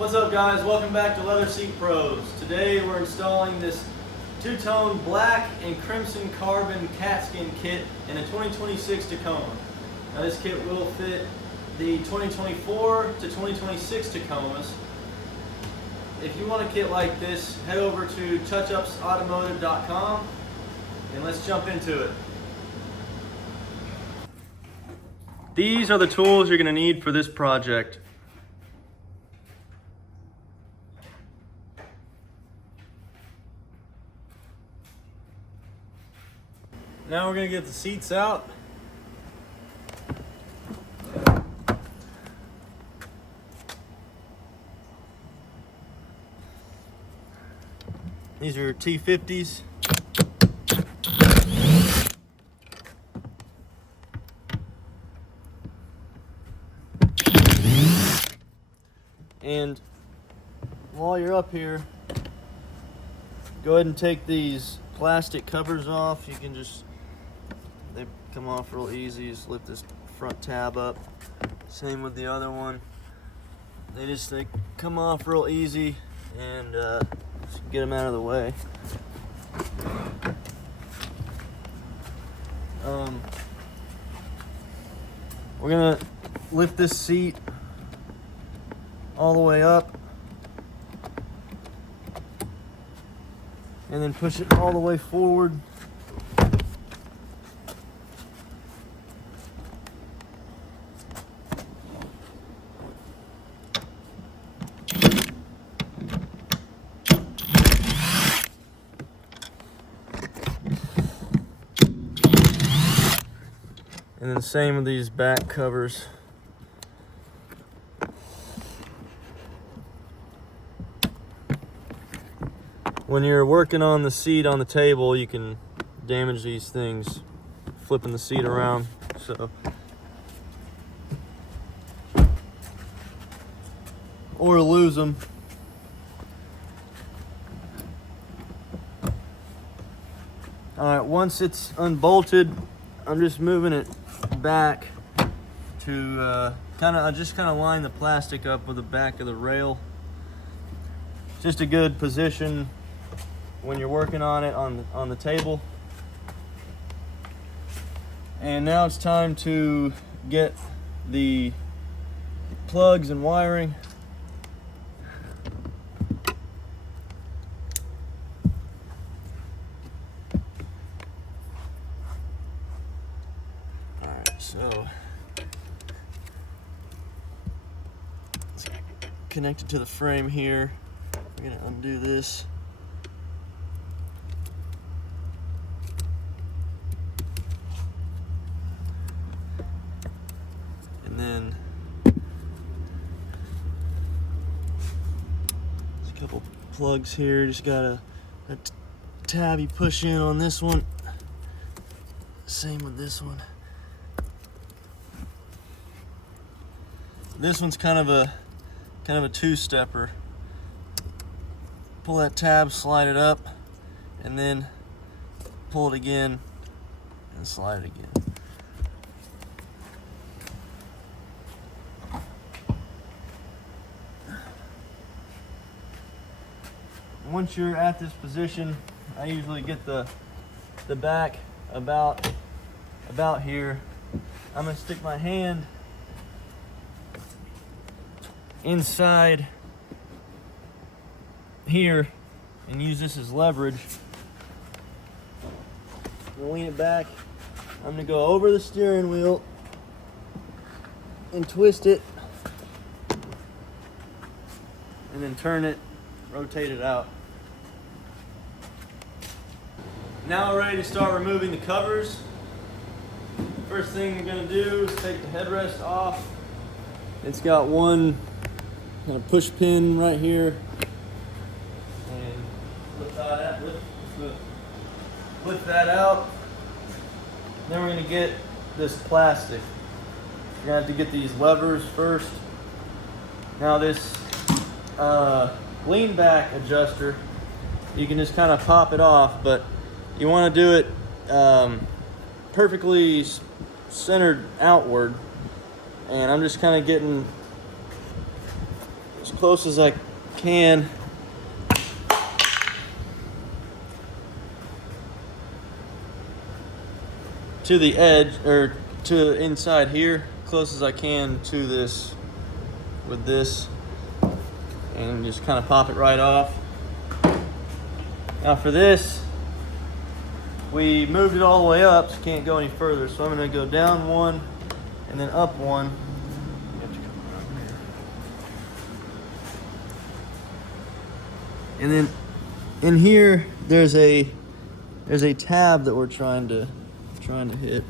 What's up, guys? Welcome back to Leather Seat Pros. Today we're installing this two-tone black and crimson carbon Katzkin kit in a 2026 Tacoma. Now this kit will fit the 2024 to 2026 Tacomas. If you want a kit like this, head over to touchupsautomotive.com and let's jump into it. These are the tools you're going to need for this project. Now we're going to get the seats out. These are T50s. And while you're up here, go ahead and take these plastic covers off. You can just, they come off real easy. Just lift this front tab up. Same with the other one. They come off real easy, and just get them out of the way. We're gonna lift this seat all the way up and then push it all the way forward. And then same with these back covers. When you're working on the seat on the table, you can damage these things flipping the seat around. Or lose them. Alright, once it's unbolted, I'm just moving it back to I just kind of line the plastic up with the back of the rail. Just a good position when you're working on it on the table. And now it's time to get the plugs and wiring. So it's connected to the frame here. We're gonna undo this. And then there's a couple plugs here. Just got a tab you push in on this one. Same with this one. This one's kind of a two-stepper. Pull that tab, slide it up, and then pull it again and slide it again. Once you're at this position, I usually get the back about here. I'm gonna stick my hand inside here and use this as leverage. I'm gonna lean it back. I'm gonna go over the steering wheel and twist it, and then turn it, rotate it out. Now we're ready to start removing the covers. First thing we're gonna do is take the headrest off. It's got one kind of push pin right here, and lift that out. Then we're going to get this plastic. You're going to have to get these levers first. Now this lean back adjuster, you can just kind of pop it off, but you want to do it perfectly centered outward. And I'm just kind of getting as close as I can to the edge, or to inside here, close as I can to this with this, and just kind of pop it right off. Now for this, we moved it all the way up, so you can't go any further. So I'm going to go down one and then up one. You have to come around here. And then in here, there's a tab that we're trying to hit.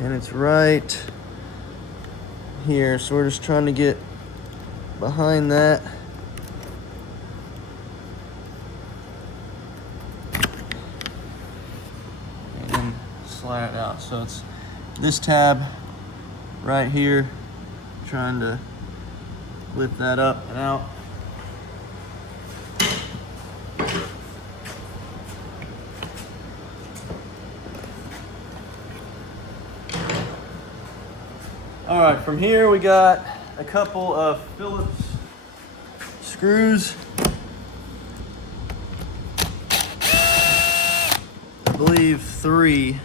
And it's right here, so we're just trying to get behind that. And then slide it out. So it's this tab right here, trying to lift that up and out. All right, from here we got a couple of Phillips screws. I believe 3.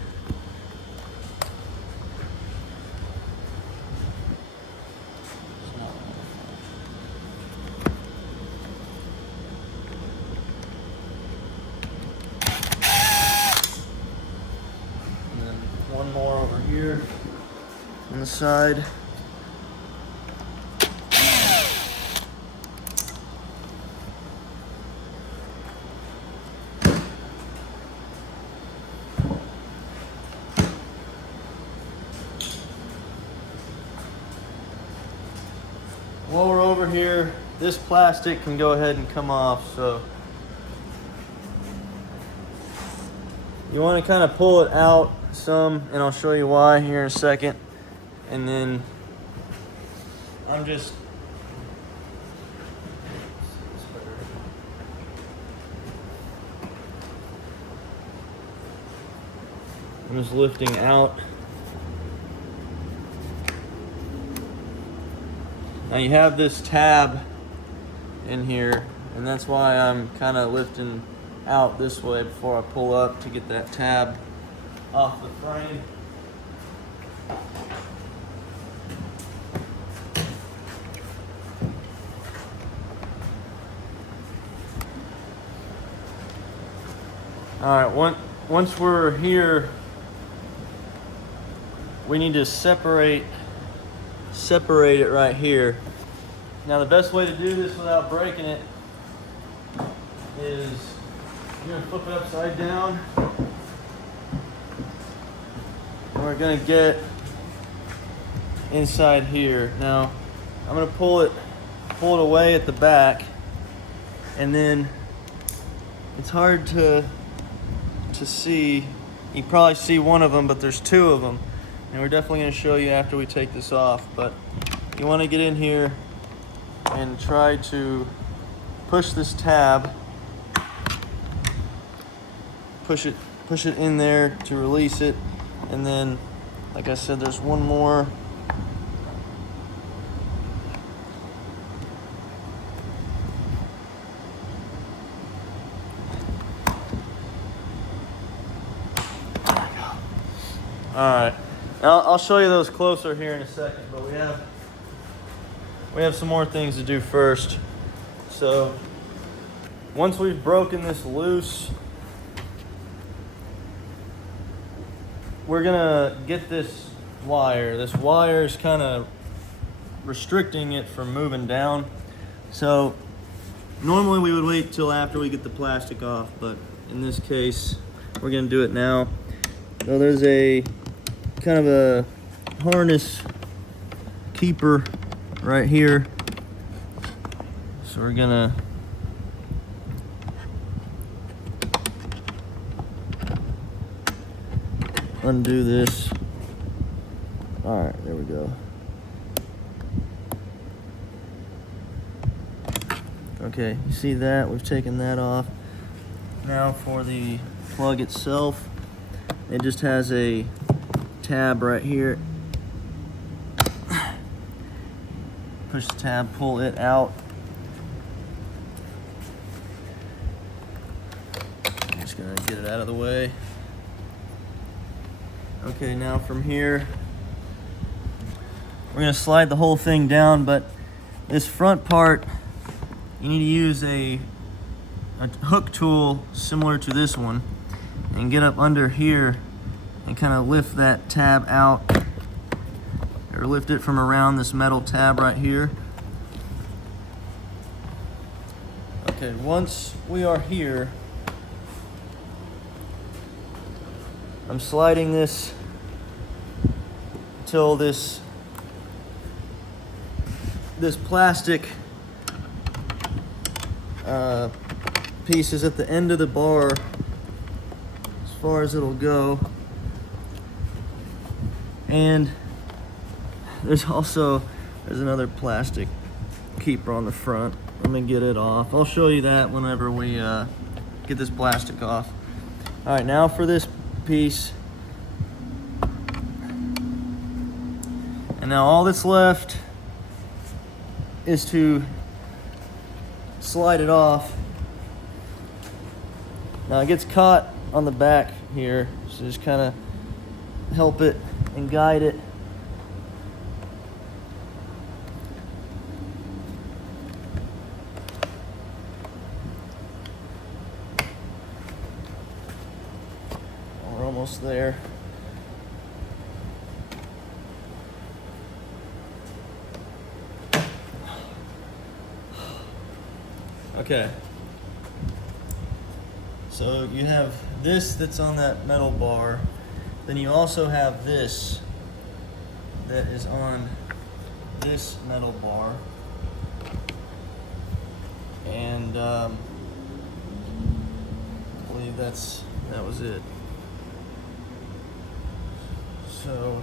And then one more over here on the side. While we're over here, this plastic can go ahead and come off, so you want to kind of pull it out some, and I'll show you why here in a second. And then I'm just lifting out. Now you have this tab in here, and that's why I'm kind of lifting out this way before I pull up to get that tab off the frame. All right, once we're here, we need to separate it right here. Now the best way to do this without breaking it is you're gonna flip it upside down. And we're gonna get inside here. Now I'm gonna pull it away at the back, and then it's hard to see. You can probably see one of them, but there's 2 of them. And we're definitely going to show you after we take this off. But you want to get in here and try to push this tab. Push it in there to release it. And then, like I said, there's one more. All right. I'll show you those closer here in a second, but we have some more things to do first. So once we've broken this loose, we're gonna get this wire. This wire is kind of restricting it from moving down. So normally we would wait till after we get the plastic off, but in this case, we're gonna do it now. So there's a kind of a harness keeper right here. So we're gonna undo this. All right, there we go. Okay, you see that? We've taken that off. Now for the plug itself, it just has a tab right here, push the tab, pull it out. I'm just gonna get it out of the way. Okay, now from here, we're gonna slide the whole thing down, but this front part, you need to use a hook tool similar to this one and get up under here and kind of lift that tab out, or lift it from around this metal tab right here. Okay, once we are here, I'm sliding this until this plastic piece is at the end of the bar as far as it'll go. And there's another plastic keeper on the front. Let me get it off. I'll show you that whenever we get this plastic off. All right, now for this piece. And now all that's left is to slide it off. Now it gets caught on the back here, so just kind of help it and guide it. We're almost there. Okay, so you have this that's on that metal bar, then you also have this that is on this metal bar, and I believe that was it. So,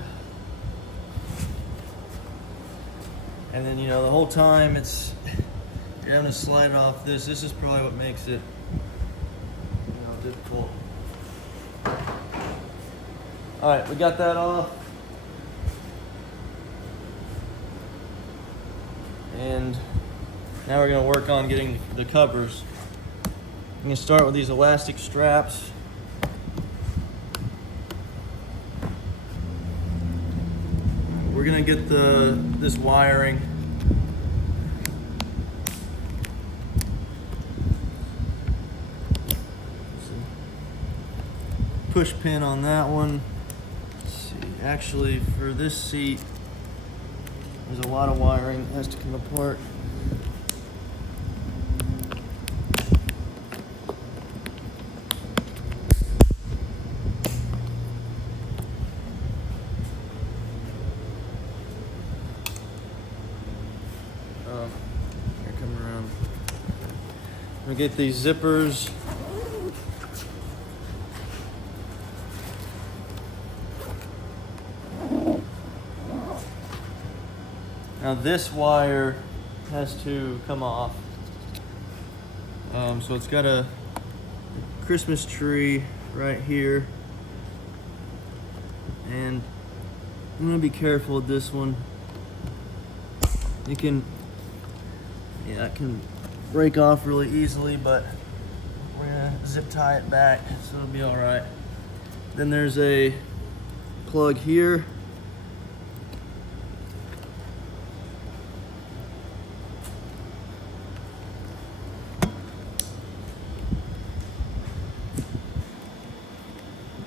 and then the whole time you're having to slide it off this. This is probably what makes it difficult. All right, we got that off. And now we're gonna work on getting the covers. I'm gonna start with these elastic straps. We're gonna get this wiring. Push pin on that one. Let's see. Actually, for this seat, there's a lot of wiring that has to come apart. Here, come around. We get these zippers. Now this wire has to come off. So it's got a Christmas tree right here. And I'm gonna be careful with this one. It can break off really easily, but we're gonna zip tie it back so it'll be all right. Then there's a plug here.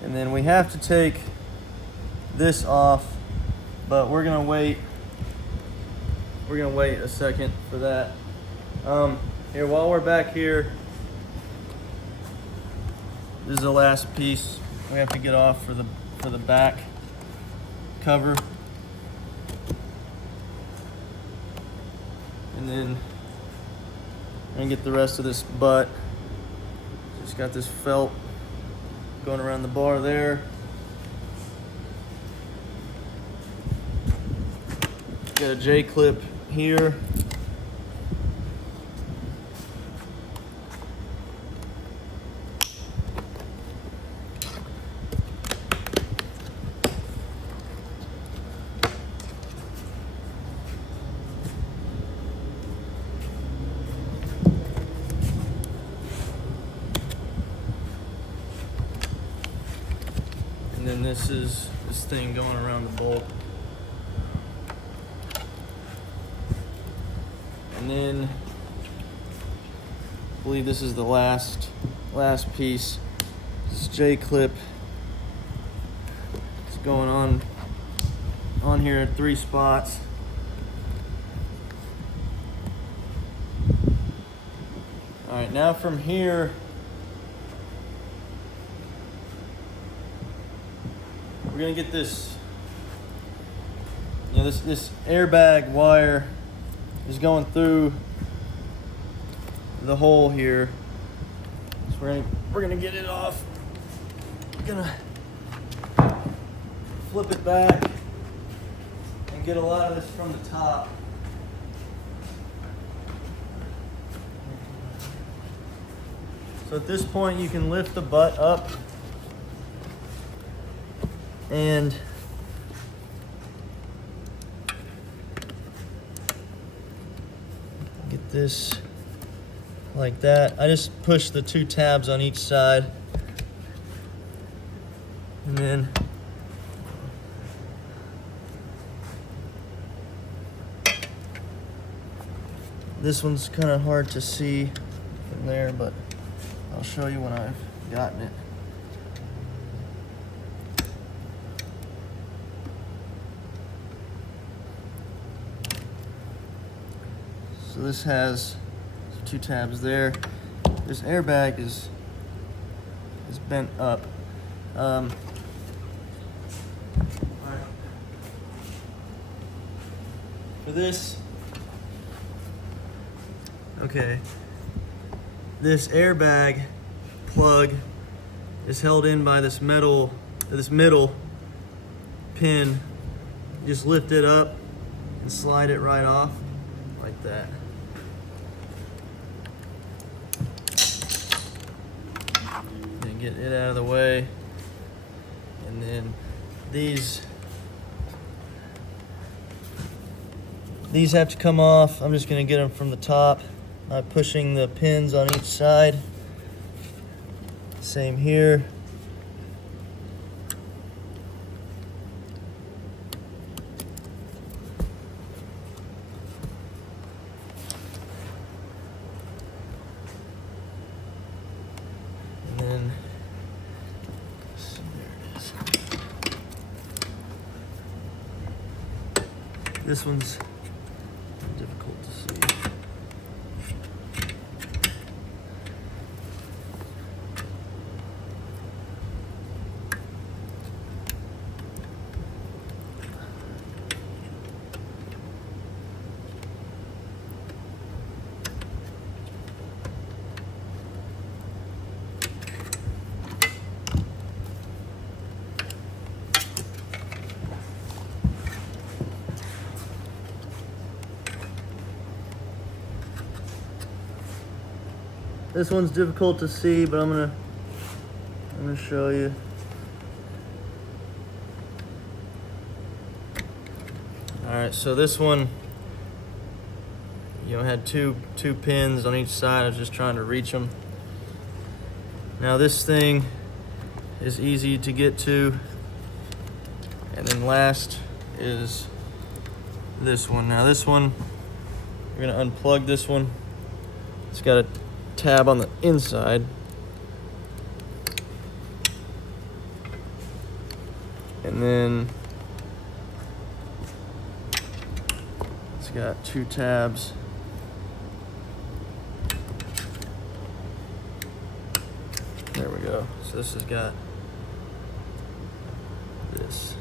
And then we have to take this off, but we're gonna wait a second for that. Here, while we're back here, this is the last piece we have to get off for the back cover. And then I'm gonna get the rest of this butt. Just got this felt going around the bar there. Got a J-clip here. this is this thing going around the bolt. And then I believe this is the last piece. This J-clip. It's going on here at 3 spots. All right, now from here, we're gonna get this, this airbag wire is going through the hole here. So we're gonna get it off. We're gonna flip it back and get a lot of this from the top. So at this point you can lift the butt up and get this like that. I just push the 2 tabs on each side, and then this one's kind of hard to see from there, but I'll show you when I've gotten it. So this has 2 tabs there. This airbag is bent up. All right. For this, okay, this airbag plug is held in by this middle pin. You just lift it up and slide it right off like that. And get it out of the way. And then these have to come off. I'm just gonna get them from the top by pushing the pins on each side. Same here. And then, so there it is. This one's difficult to see. This one's difficult to see, but I'm gonna show you. All right, so this one, had two pins on each side. I was just trying to reach them. Now this thing is easy to get to, and then last is this one. Now this one, we're gonna unplug this one. It's got a tab on the inside, and then it's got 2 tabs. There we go. So this has got this.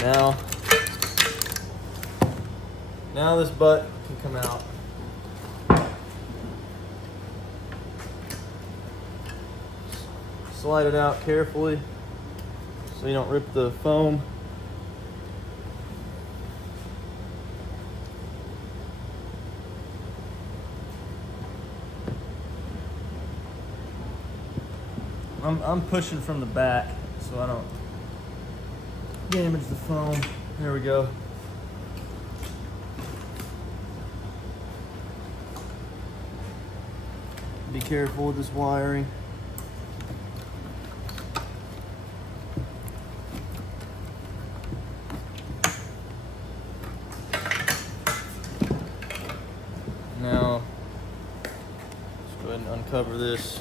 Now this butt can come out. Slide it out carefully so you don't rip the foam. I'm pushing from the back so I don't damage the foam. There we go. Be careful with this wiring. cover this.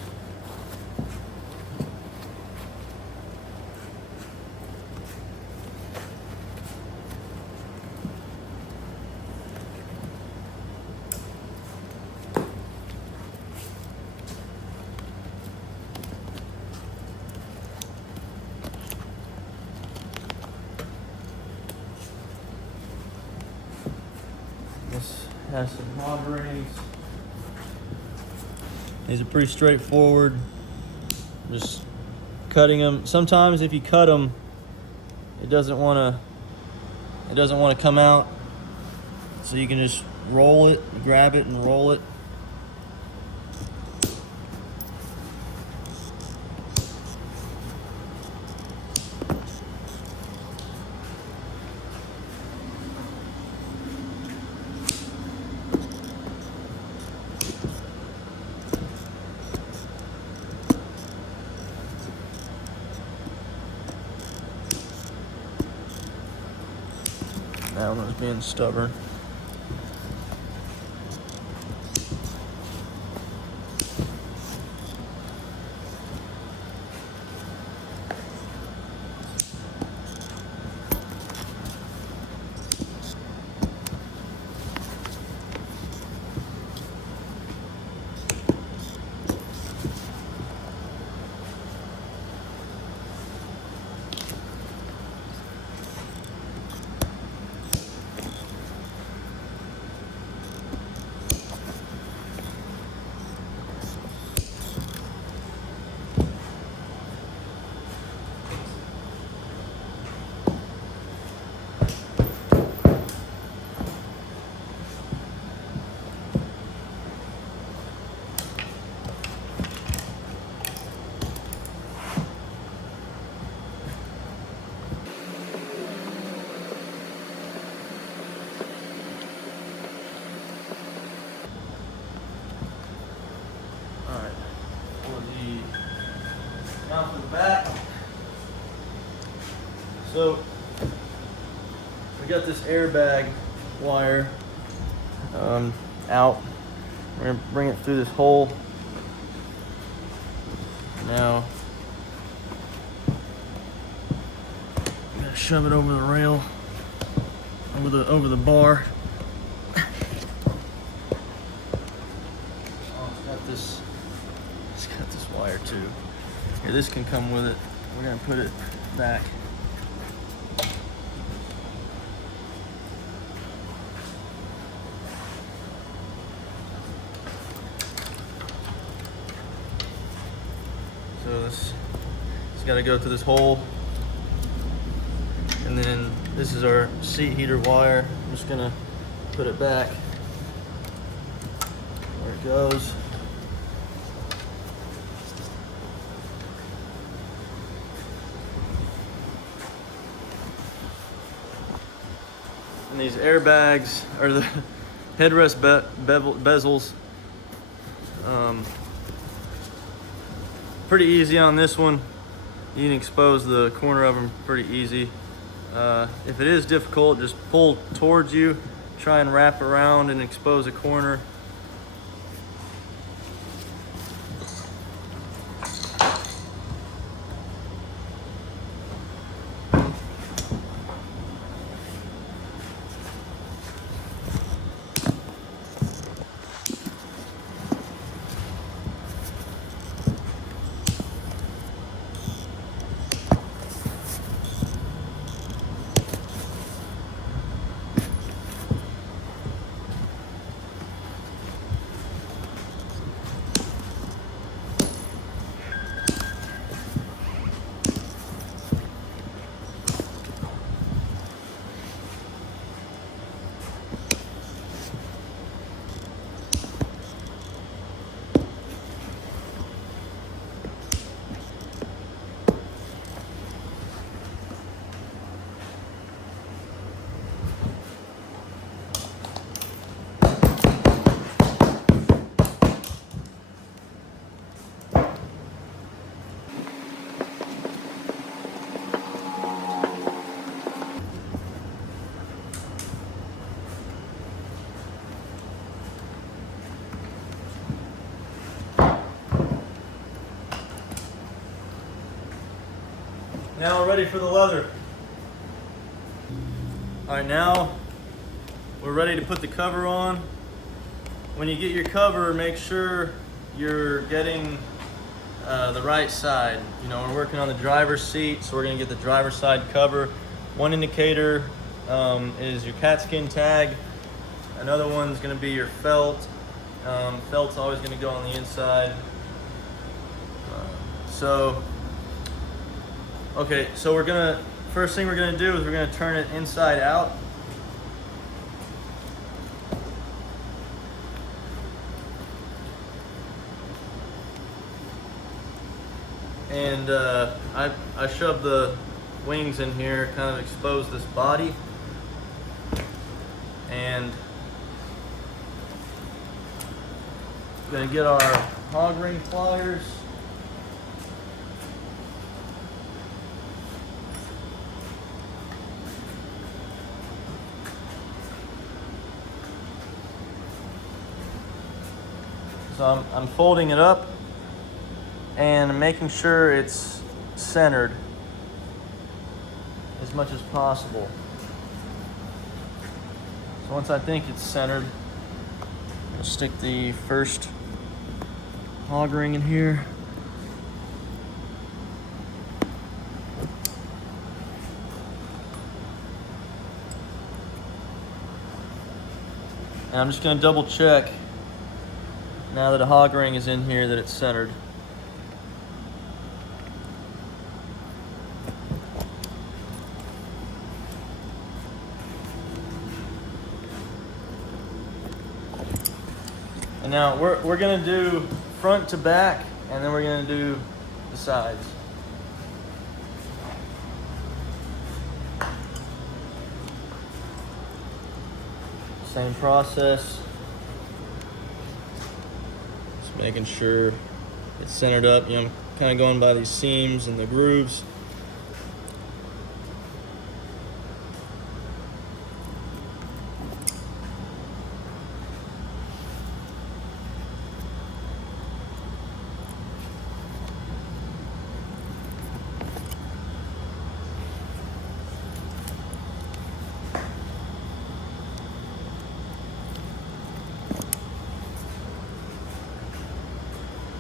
This has some hog rings. These are pretty straightforward. Just cutting them. Sometimes if you cut them, it doesn't want to come out. So you can just roll it, grab it and roll it. That one was being stubborn. Now for the back. So we got this airbag wire out. We're gonna bring it through this hole. Now I'm gonna shove it over the rail, over the bar. It's got this wire too. Here, this can come with it. We're gonna put it back. So it's got to go through this hole, and then this is our seat heater wire. I'm just gonna put it back where it goes. And these airbags are the headrest bezels. Pretty easy on this one. You can expose the corner of them pretty easy. If it is difficult, just pull towards you, try and wrap around and expose a corner. Now we're ready for the leather. All right, now we're ready to put the cover on. When you get your cover, make sure you're getting the right side. You know, we're working on the driver's seat, so we're gonna get the driver's side cover. One indicator is your Katzkin tag. Another one's gonna be your felt. Felt's always gonna go on the inside. Okay, so first thing we're gonna do is we're gonna turn it inside out. And I shoved the wings in here, kind of exposed this body. And we're gonna get our hog ring pliers. So I'm folding it up and making sure it's centered as much as possible. So once I think it's centered, I'll stick the first hog ring in here. And I'm just gonna double check now that a hog ring is in here that it's centered. And now we're gonna do front to back, and then we're gonna do the sides. Same process. Just making sure it's centered up. You know, I'm kind of going by these seams and the grooves.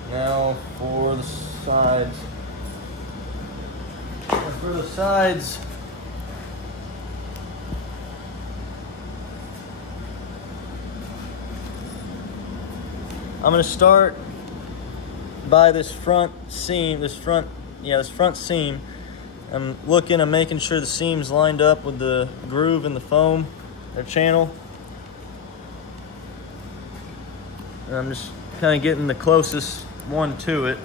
Now for the sides. I'm going to start by this front seam, this front seam. I'm making sure the seam's lined up with the groove and the foam, their channel. And I'm just kind of getting the closest one to it.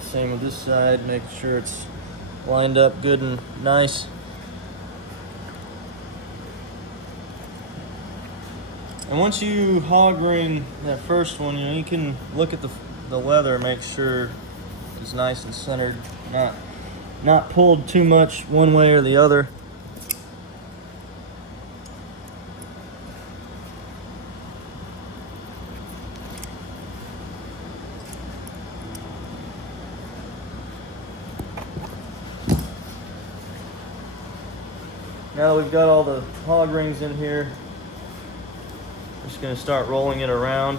Same with this side, make sure it's lined up good and nice. And once you hog ring that first one, you know, you can look at the leather, make sure it's nice and centered, not pulled too much one way or the other. Now that we've got all the hog rings in here, I'm just going to start rolling it around.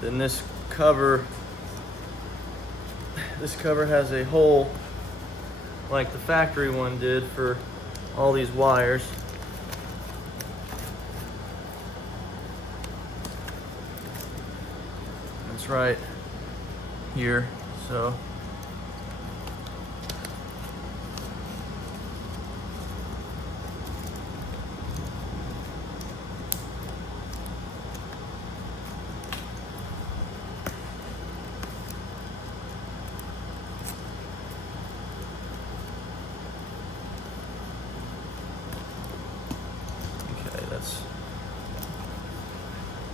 Then this cover this cover has a hole like the factory one did for all these wires. It's right here, so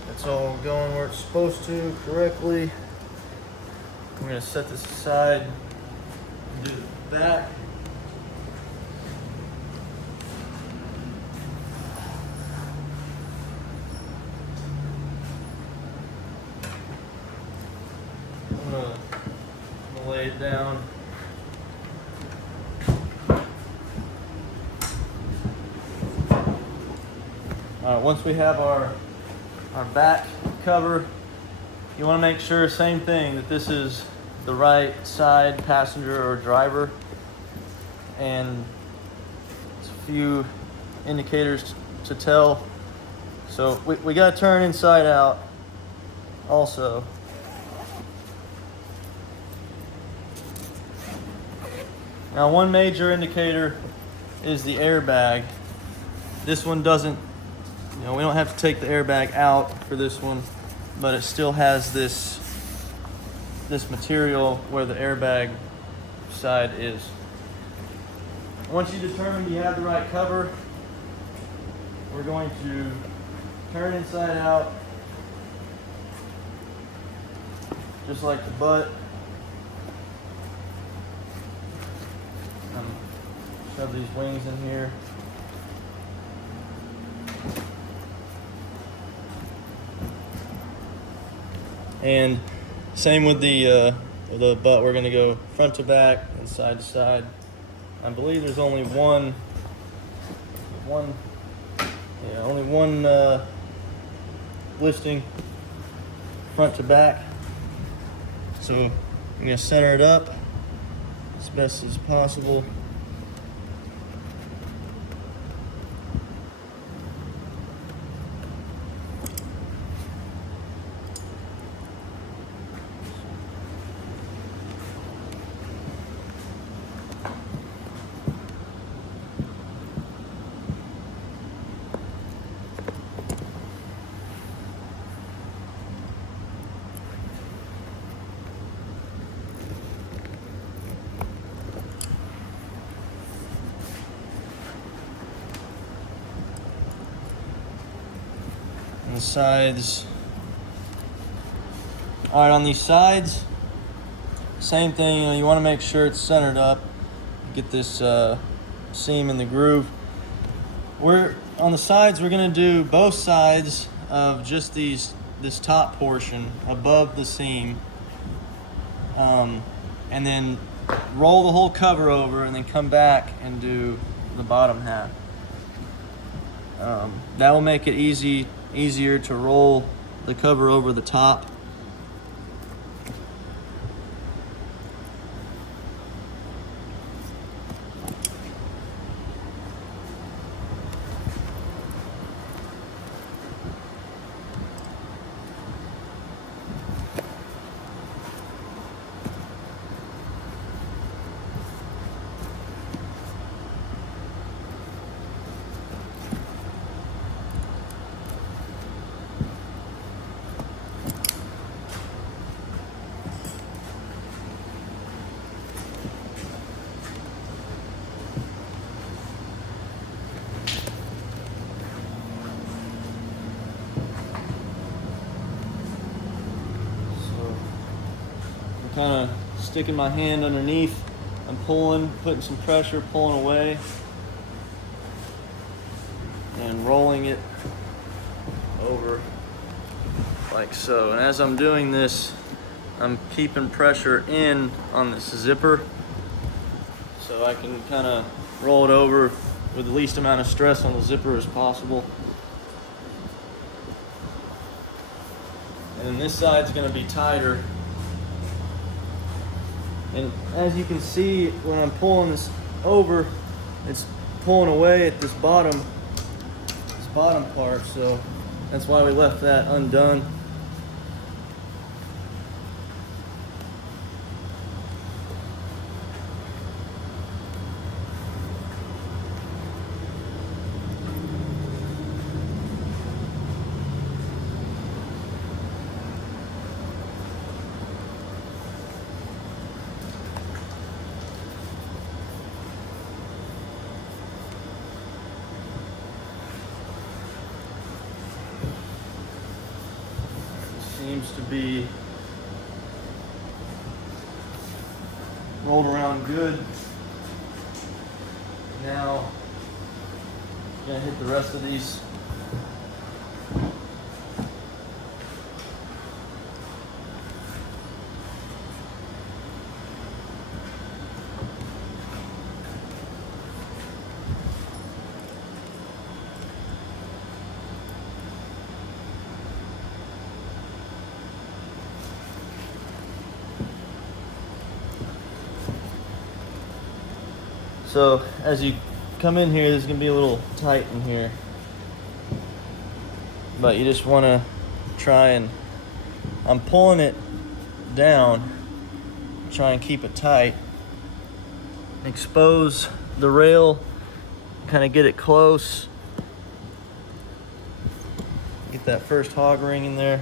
that's all going where it's supposed to correctly. I'm going to set this aside and do the back. I'm gonna lay it down. Once we have our back cover, you want to make sure, same thing, that this is the right side passenger or driver, and it's a few indicators to tell. So we got to turn inside out also. Now, one major indicator is the airbag. This one doesn't, we don't have to take the airbag out for this one, but it still has this material where the airbag side is. Once you determine you have the right cover, we're going to turn inside out, just like the butt. Shove these wings in here. And same with the butt. We're going to go front to back and side to side. I believe there's only one listing front to back. So I'm going to center it up as best as possible. The sides. All right, on these sides, same thing. You want to make sure it's centered up. Get this seam in the groove. On the sides, we're going to do both sides of just this top portion above the seam, and then roll the whole cover over, and then come back and do the bottom half. That will make it easier to roll the cover over the top. Kind of sticking my hand underneath. I'm putting some pressure, pulling away, and rolling it over like so. And as I'm doing this, I'm keeping pressure in on this zipper so I can kind of roll it over with the least amount of stress on the zipper as possible. And then this side's going to be tighter. And as you can see, when I'm pulling this over, it's pulling away at this bottom part, so that's why we left that undone. Seems to be rolled around good. Now, I'm gonna hit the rest of these. So as you come in here, there's gonna be a little tight in here, but you just wanna try and, I'm pulling it down, try and keep it tight, expose the rail, kind of get it close, get that first hog ring in there.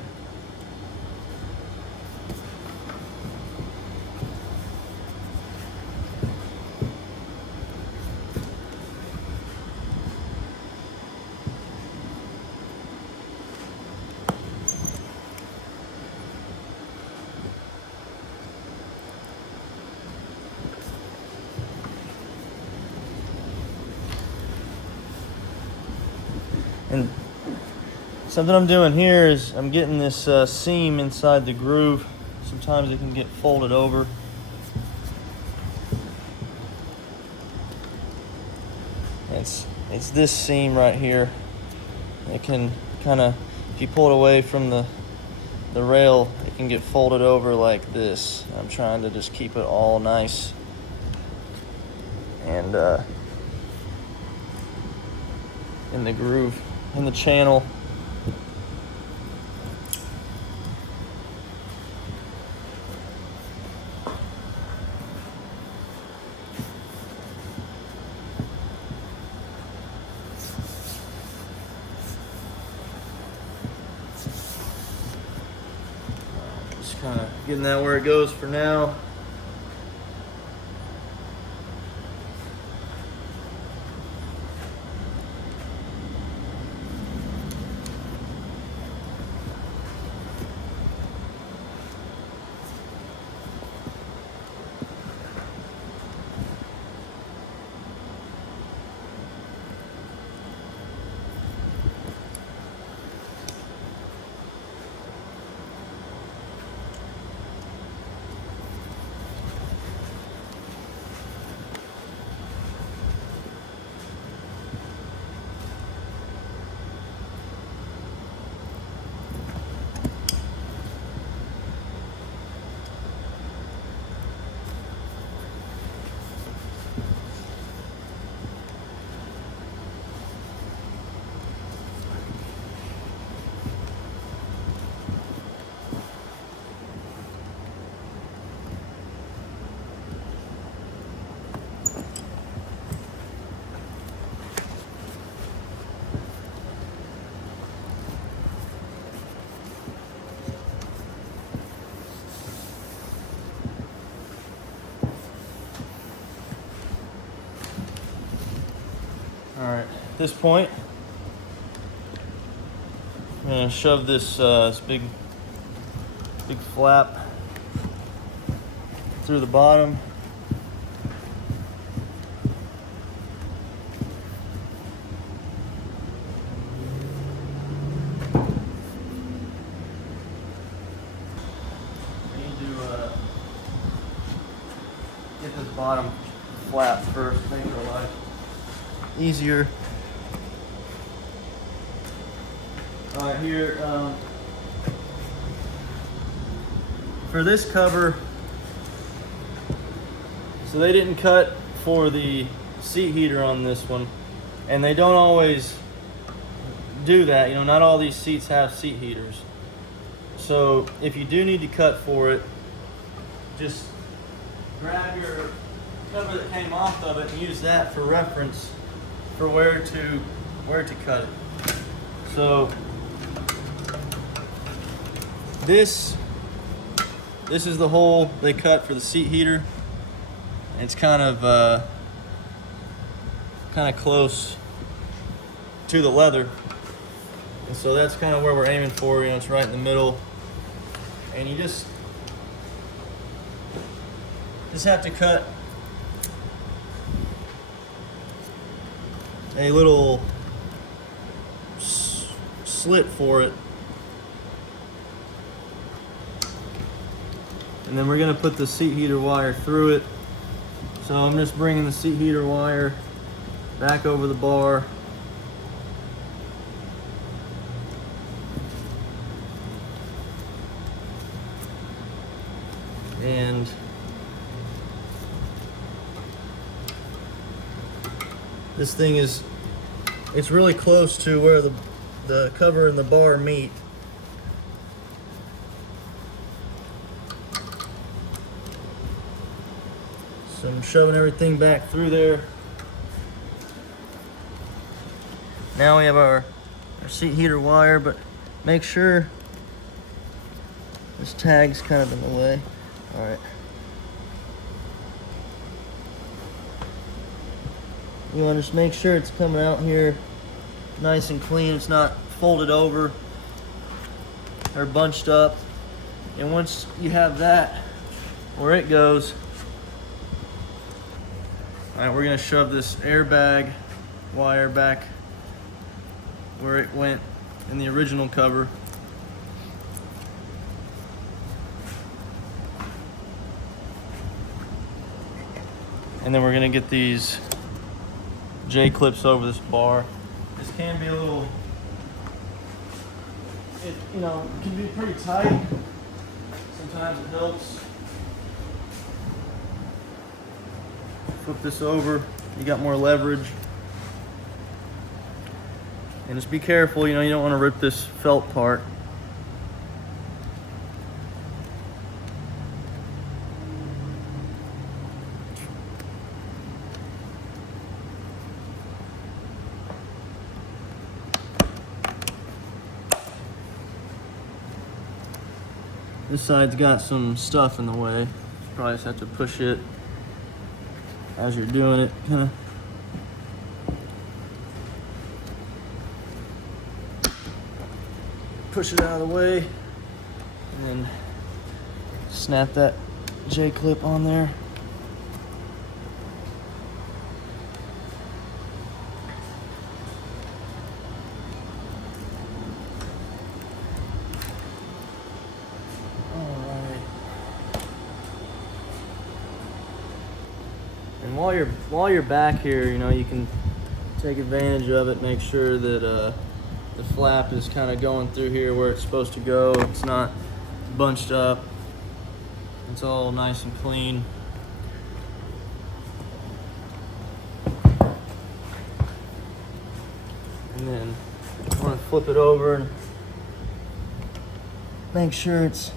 And something I'm doing here is I'm getting this seam inside the groove. Sometimes it can get folded over. It's this seam right here. It can kind of, if you pull it away from the rail, it can get folded over like this. I'm trying to just keep it all nice and in the groove, in the channel. Just kind of getting that where it goes for now. All right, at this point, I'm gonna shove this big flap through the bottom. I need to get this bottom flap first, make our life easier. All right, here, for this cover, So they didn't cut for the seat heater on this one, and they don't always do that. You know, not all these seats have seat heaters. So if you do need to cut for it, just grab your cover that came off of it and use that for reference for where to cut it. So this is the hole they cut for the seat heater. It's kind of close to the leather, and so that's kind of where we're aiming for. You know, it's right in the middle, and you just have to cut a little slit for it, and then we're going to put the seat heater wire through it. So I'm just bringing the seat heater wire back over the bar, and this thing it's really close to where the cover and the bar meet. So I'm shoving everything back through there. Now we have our seat heater wire, but make sure this tag's kind of in the way. All right. You want to just make sure it's coming out here nice and clean. It's not folded over or bunched up. And once you have that where it goes, all right, we're gonna shove this airbag wire back where it went in the original cover. And then we're gonna get these J-clips over this bar. This can be a little, it can be pretty tight. Sometimes it helps. Flip this over, you got more leverage. And just be careful, you don't want to rip this felt part. This side's got some stuff in the way. Probably just have to push it as you're doing it, kind of. Push it out of the way, and then snap that J-clip on there. And while you're back here, you can take advantage of it. Make sure that the flap is kind of going through here where it's supposed to go. It's not bunched up. It's all nice and clean. And then I want to flip it over and make sure it's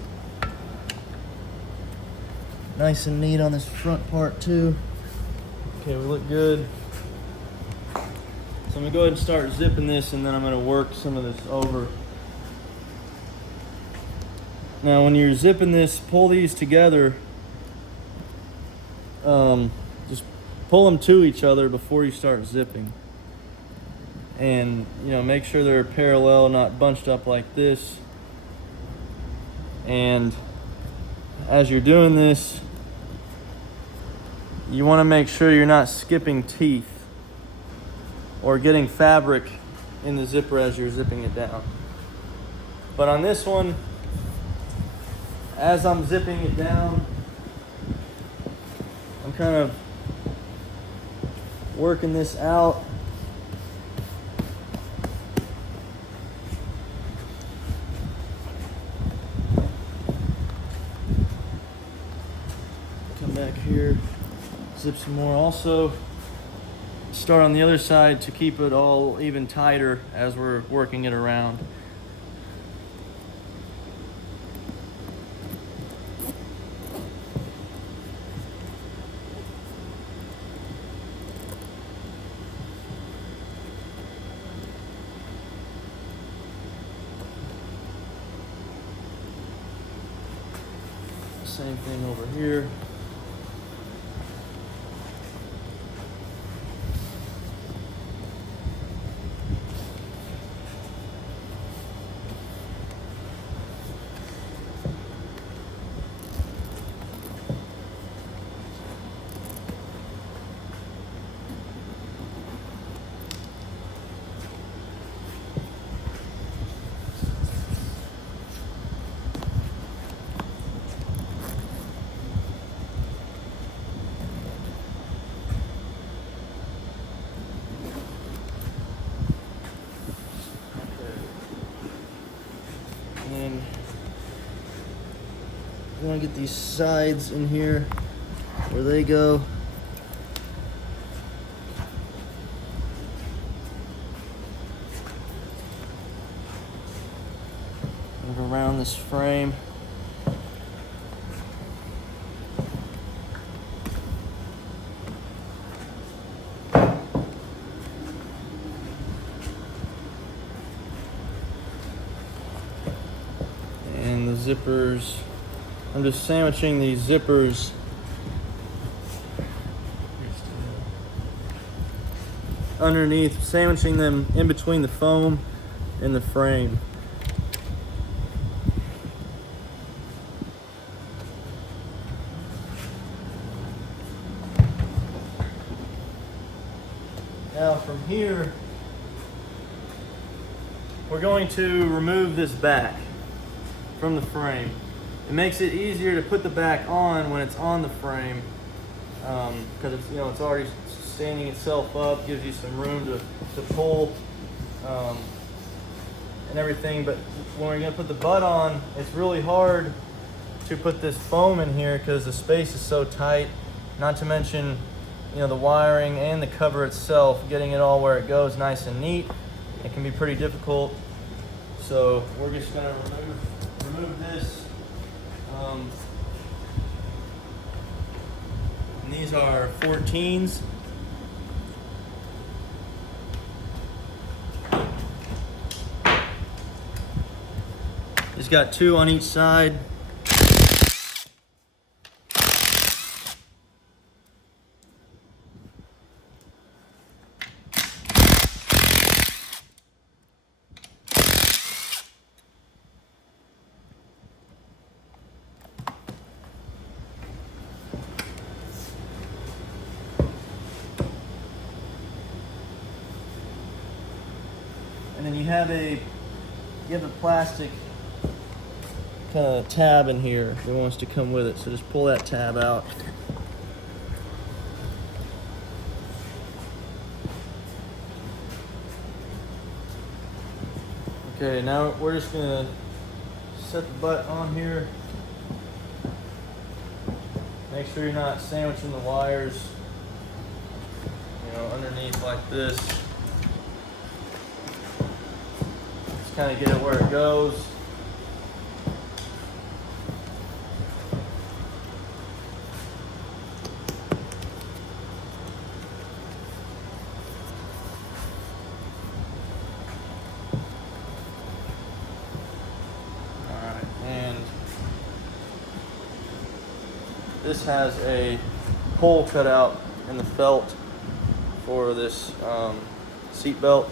nice and neat on this front part too. Okay, we look good. So I'm gonna go ahead and start zipping this, and then I'm gonna work some of this over. Now when you're zipping this, pull these together. Just pull them to each other before you start zipping. And make sure they're parallel, not bunched up like this. And as you're doing this, you want to make sure you're not skipping teeth or getting fabric in the zipper as you're zipping it down. But on this one, as I'm zipping it down, I'm kind of working this out. Come back here. zip some more. Also, start on the other side to keep it all even tighter as we're working it around. Same thing over here. And you want to get these sides in here where they go. And around this frame. And the zippers, I'm just sandwiching these zippers underneath, sandwiching them in between the foam and the frame. Now from here, we're going to remove this back from the frame. It makes it easier to put the back on when it's on the frame, because it's, you know, it's already standing itself up, gives you some room to pull and everything. But when we're gonna put the butt on, it's really hard to put this foam in here because the space is so tight. Not to mention, you know, the wiring and the cover itself, getting it all where it goes nice and neat. It can be pretty difficult. So we're just gonna remove this. And these are 14s. It's got 2 on each side. And then you have a plastic kind of tab in here that wants to come with it. So just pull that tab out. Okay, now we're just gonna set the butt on here. Make sure you're not sandwiching the wires, you know, underneath like this. Kind of get it where it goes. All right, and this has a hole cut out in the felt for this seat belt.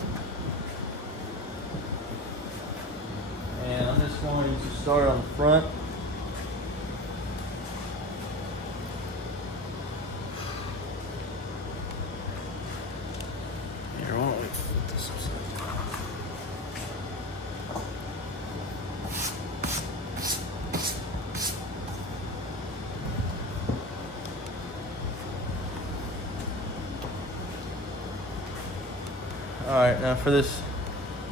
And I'm just going to start on the front. Here, why don't we flip this upside down? All right, now for this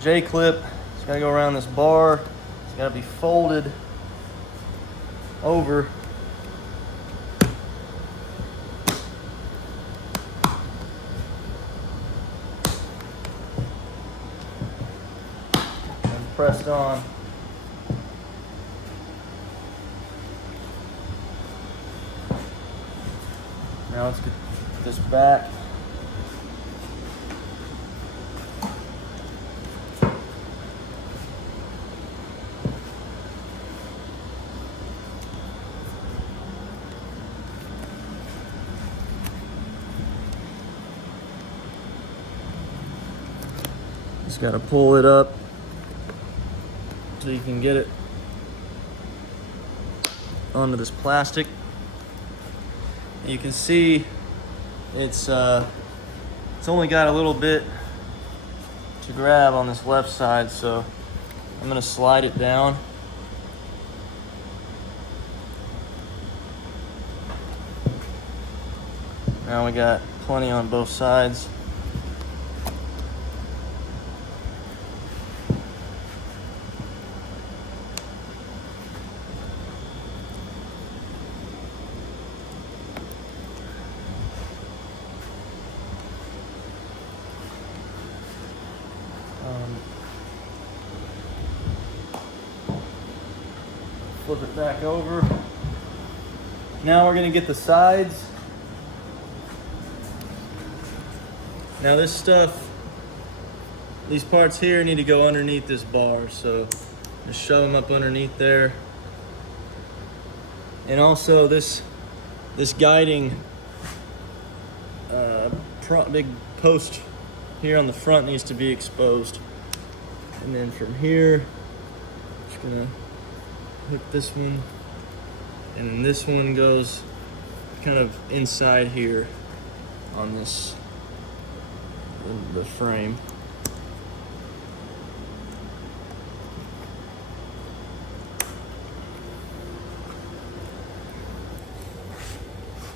J-clip, it's got to go around this bar. It's got to be folded over. pressed on. Now let's get this back. Just got to pull it up so you can get it onto this plastic. You can see it's only got a little bit to grab on this left side, so I'm gonna slide it down. Now we got plenty on both sides. Flip it back over. Now we're gonna get the sides. Now this stuff, these parts here need to go underneath this bar, so just shove them up underneath there. And also this guiding big post here on the front needs to be exposed. And then from here, just gonna hook this one, and then this one goes kind of inside here on this, the frame.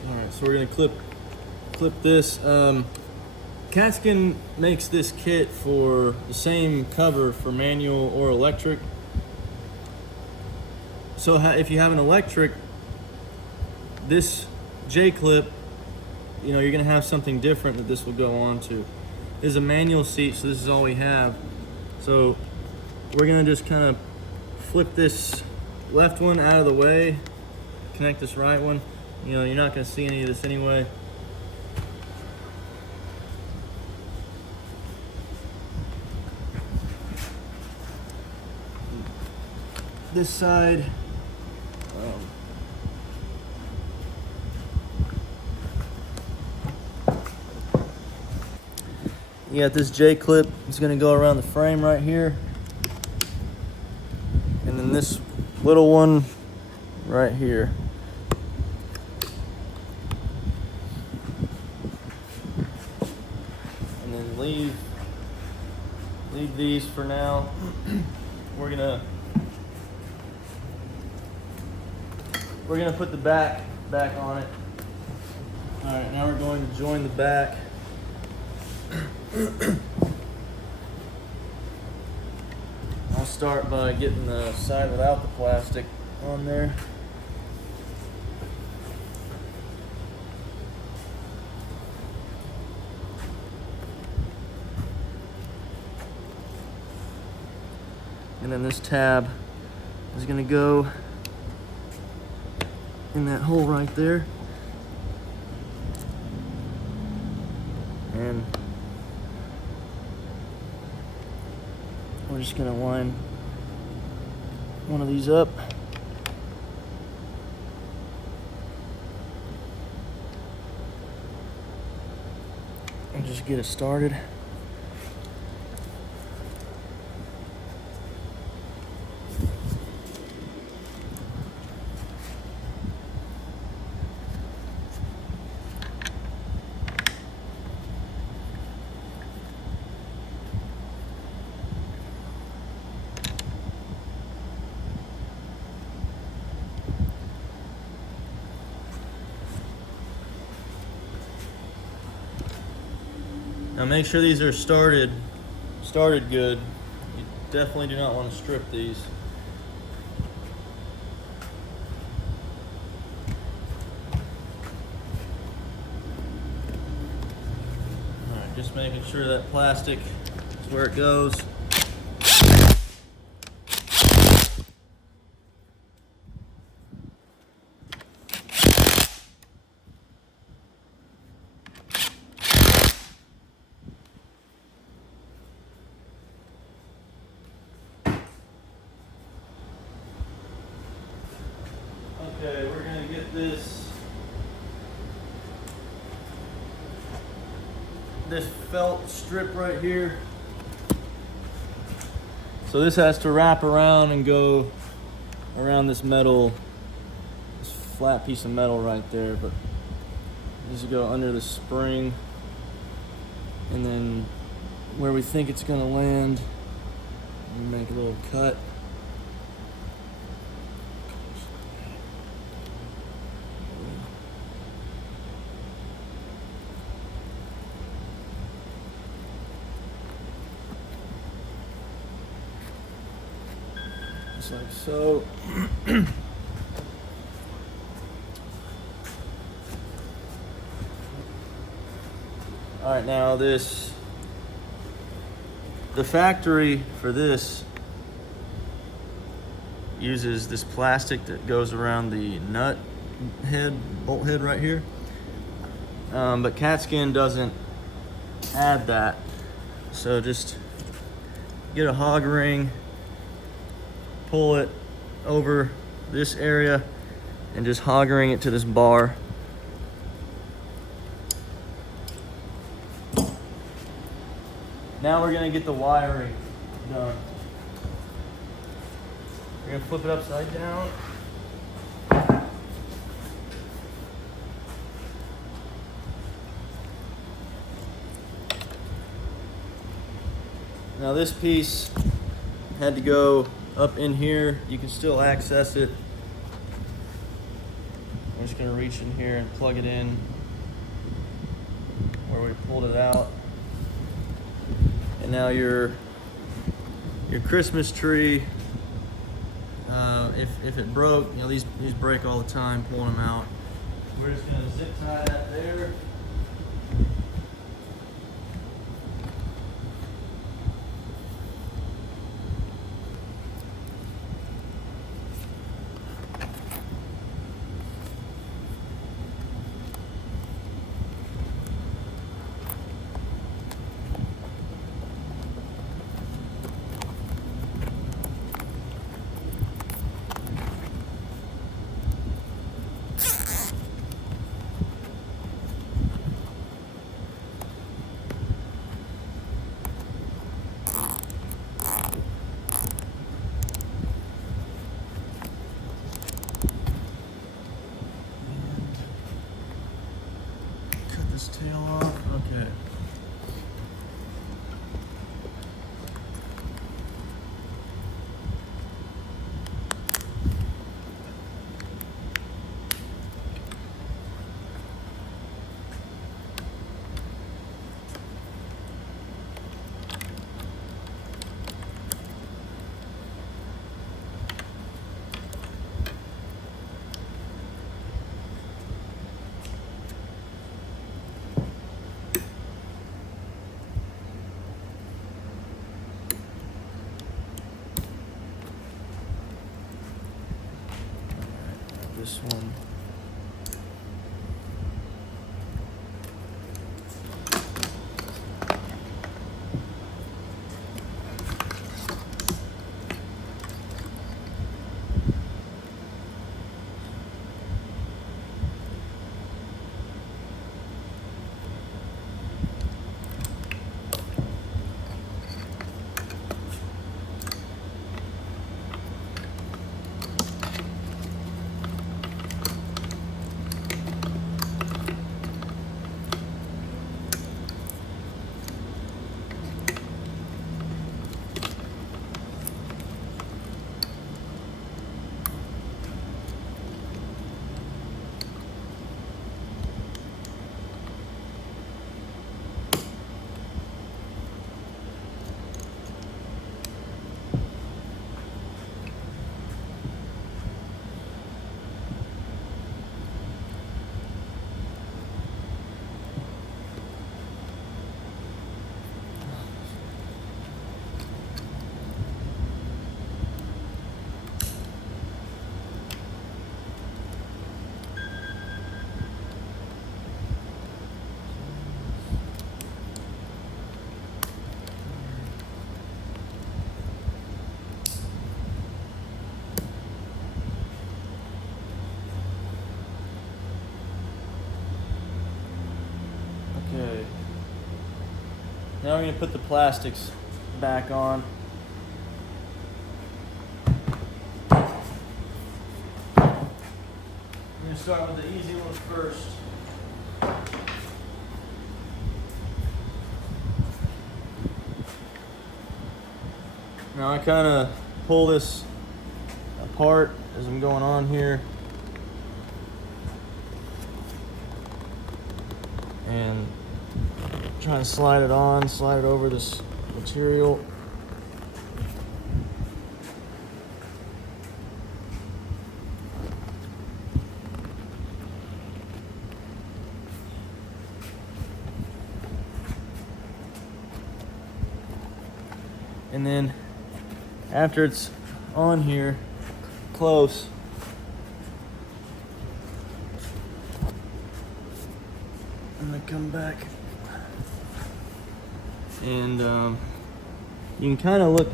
All right, so we're gonna clip this. Katzkin makes this kit for the same cover for manual or electric. So if you have an electric, this J-clip, you know, you're gonna have something different that this will go on to. This is a manual seat, so this is all we have. So we're gonna just kind of flip this left one out of the way, connect this right one. You know, you're not gonna see any of this anyway. This side, you got this J-clip. It's going to go around the frame right here, and then this little one right here. And then leave these for now. We're gonna put the back on it. All right, now we're going to join the back. I'll start by getting the side without the plastic on there. And then this tab is going to go in that hole right there. And we're just going to line one of these up. And just get it started. Now make sure these are started good. You definitely do not want to strip these. Alright, just making sure that plastic is where it goes. at this felt strip right here. So this has to wrap around and go around this metal, this flat piece of metal right there, but it needs to go under the spring, and then where we think it's gonna land, we make a little cut. Just like so. All right, now the factory for this uses this plastic that goes around the nut head, bolt head right here. But Katzkin doesn't add that. So just get a hog ring, pull it over this area, and just hog ring it to this bar. Now we're gonna get the wiring done. We're gonna flip it upside down. Now this piece had to go up in here. You can still access it. I'm just gonna reach in here and plug it in where we pulled it out. And now your Christmas tree, if it broke, you know, these break all the time, pulling them out. We're just gonna zip tie that there. Tail off. Okay. This one. Now we're going to put the plastics back on. I'm going to start with the easy ones first. Now I kind of pull this apart as I'm going on here, and try to slide it on, slide it over this material. And then after it's on here close, I'm gonna come back and you can kind of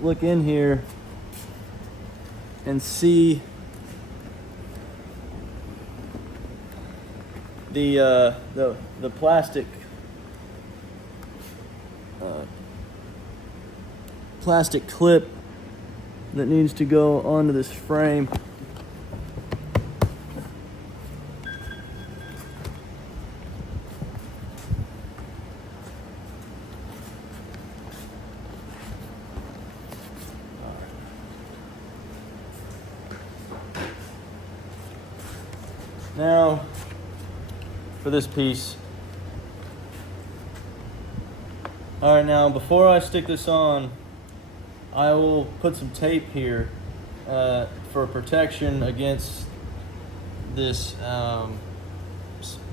look in here and see the plastic clip that needs to go onto this frame. Now, for this piece. All right, now before I stick this on, I will put some tape here for protection against this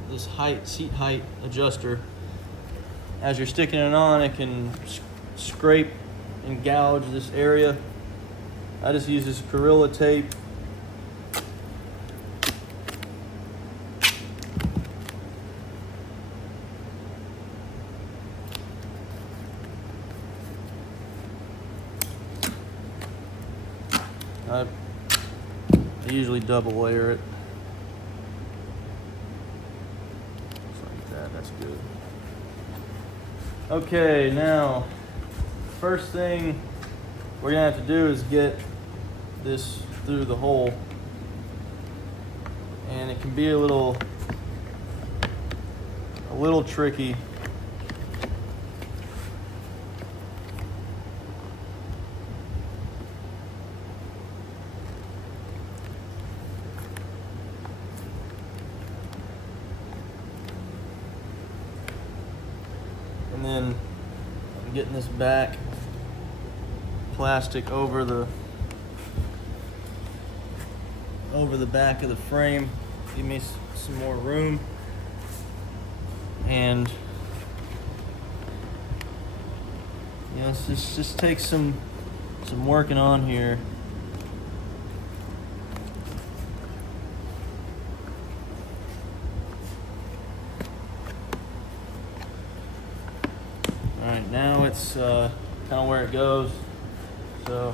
this seat height adjuster. As you're sticking it on, it can scrape and gouge this area. I just use this Gorilla tape. I usually double layer it. Just like that, that's good. Okay, now, first thing we're gonna have to do is get this through the hole. And it can be a little tricky. And then I'm getting this back plastic over the back of the frame. Give me some more room. And yes, this just takes some working on here. All right, now it's kind of where it goes. So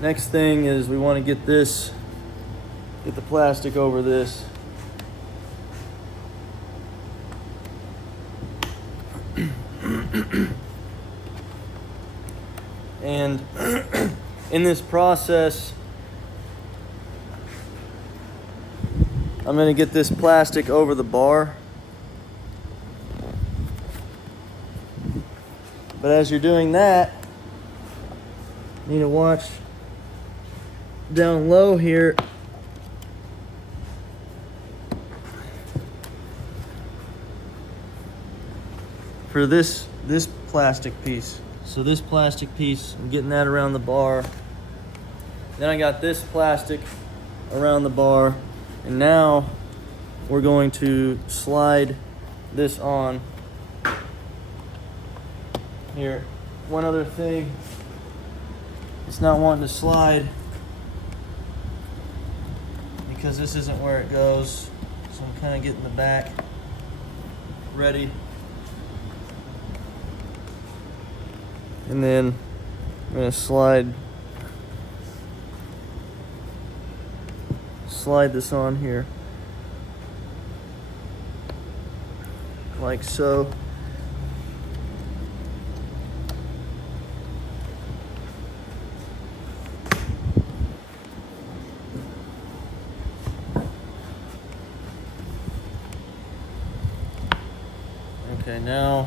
next thing is we want to get the plastic over this. And in this process, I'm going to get this plastic over the bar. But as you're doing that, you need to watch down low here. For this plastic piece. So this plastic piece, I'm getting that around the bar. Then I got this plastic around the bar. And now we're going to slide this on. Here, one other thing. It's not wanting to slide because this isn't where it goes. So I'm kind of getting the back ready. And then I'm going to slide slide this on here like so. Okay, now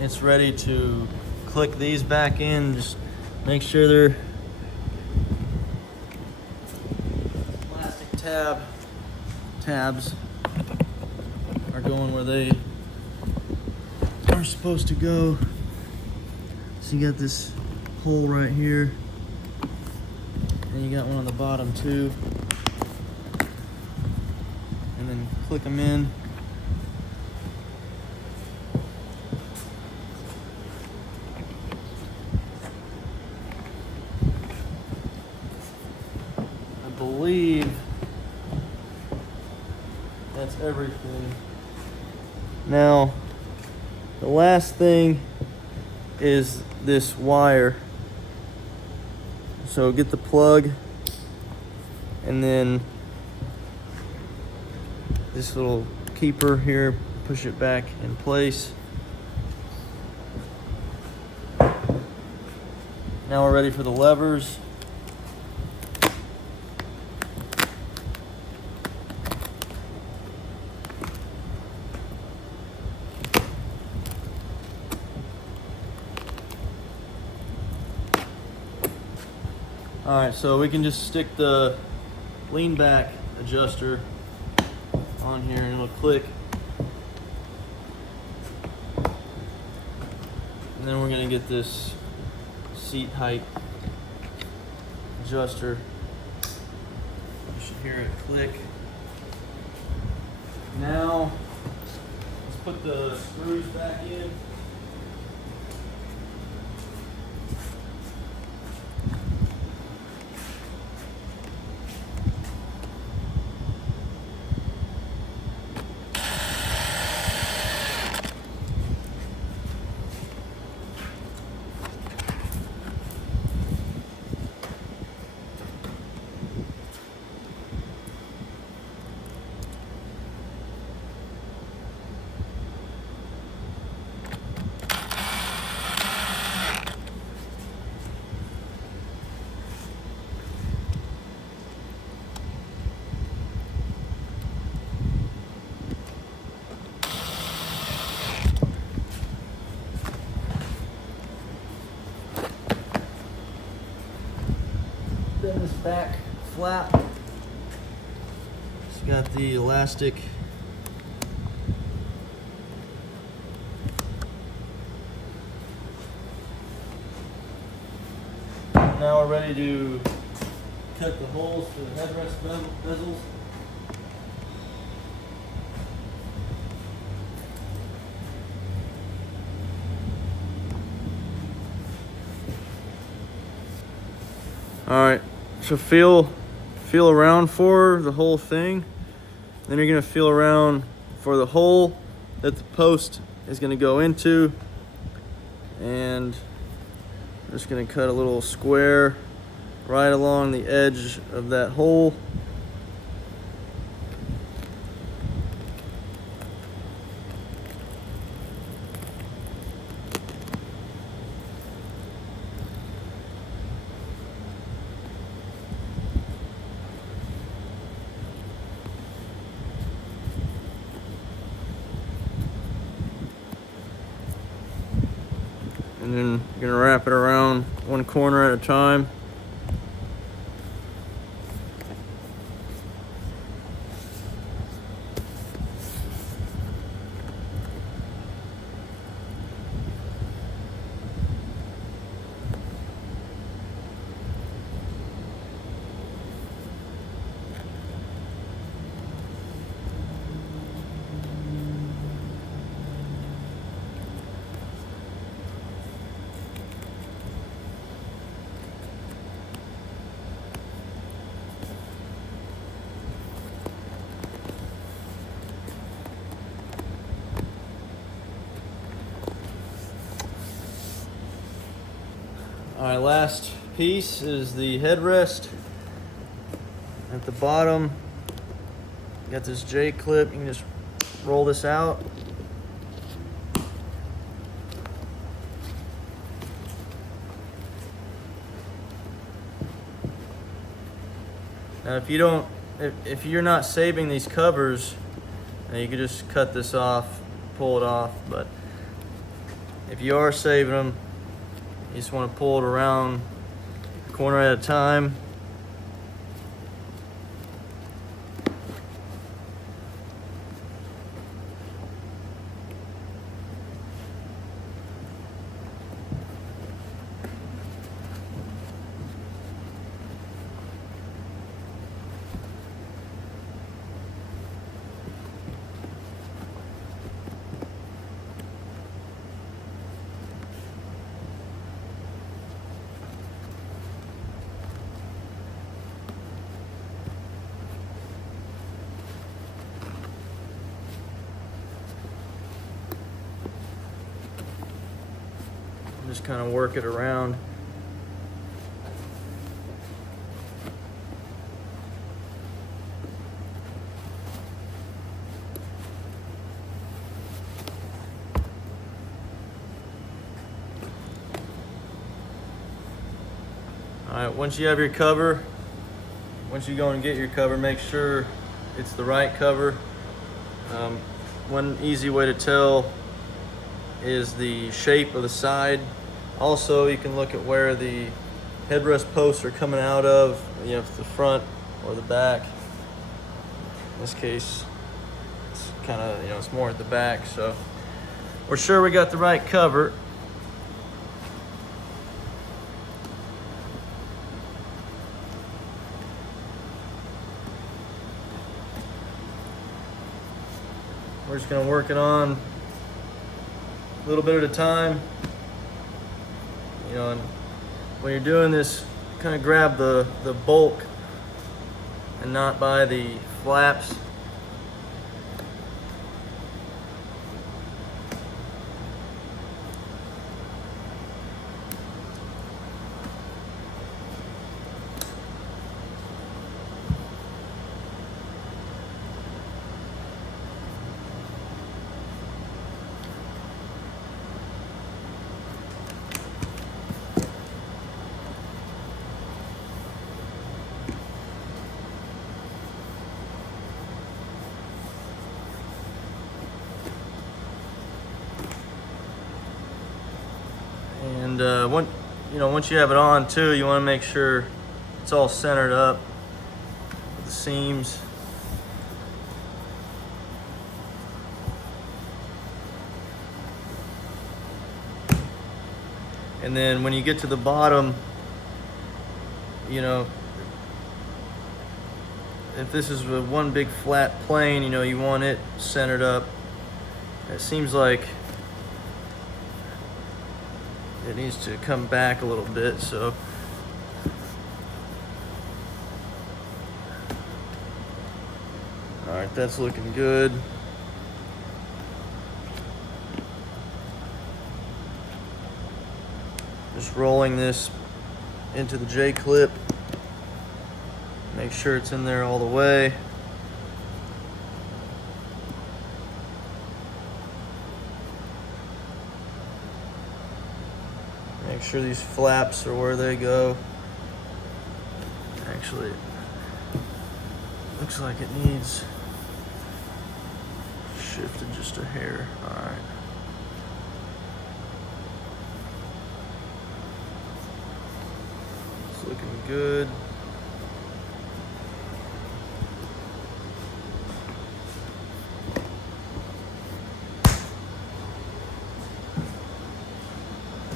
it's ready to click these back in. Just make sure they're plastic tabs are going where they are supposed to go. So you got this hole right here, and you got one on the bottom too, and then click them in. I believe that's everything. Now, the last thing is this wire. So get the plug, and then this little keeper here, push it back in place. Now we're ready for the levers. All right, so we can just stick the lean back adjuster on here and it'll click. And then we're gonna get this seat height adjuster. You should hear it click. Now, let's put the screws back in. Then this back flap, it's got the elastic now we're ready to cut the holes for the headrest bezels. All right, so feel around for the whole thing. Then you're gonna feel around for the hole that the post is gonna go into. And I'm just gonna cut a little square right along the edge of that hole. And then you're gonna wrap it around one corner at a time. All right, last piece is the headrest. At the bottom, you got this J clip. You can just roll this out. Now, if you're not saving these covers, you can just cut this off, pull it off. But if you are saving them, you just want to pull it around a corner at a time. Just kind of work it around. All right, once you have your cover, once you go and get your cover, make sure it's the right cover. One easy way to tell is the shape of the side. Also, you can look at where the headrest posts are coming out of, if it's the front or the back. In this case, it's kind of, it's more at the back, so we're sure we got the right cover. We're just gonna work it on a little bit at a time. And when you're doing this, kind of grab the bulk and not by the flaps. And once you have it on too, you want to make sure it's all centered up with the seams. And then when you get to the bottom, if this is one big flat plane, you want it centered up. It seems like it needs to come back a little bit, so all right, that's looking good. Just rolling this into the J clip. Make sure it's in there all the way. Make sure these flaps are where they go. Actually, looks like it needs shifted just a hair. All right. It's looking good.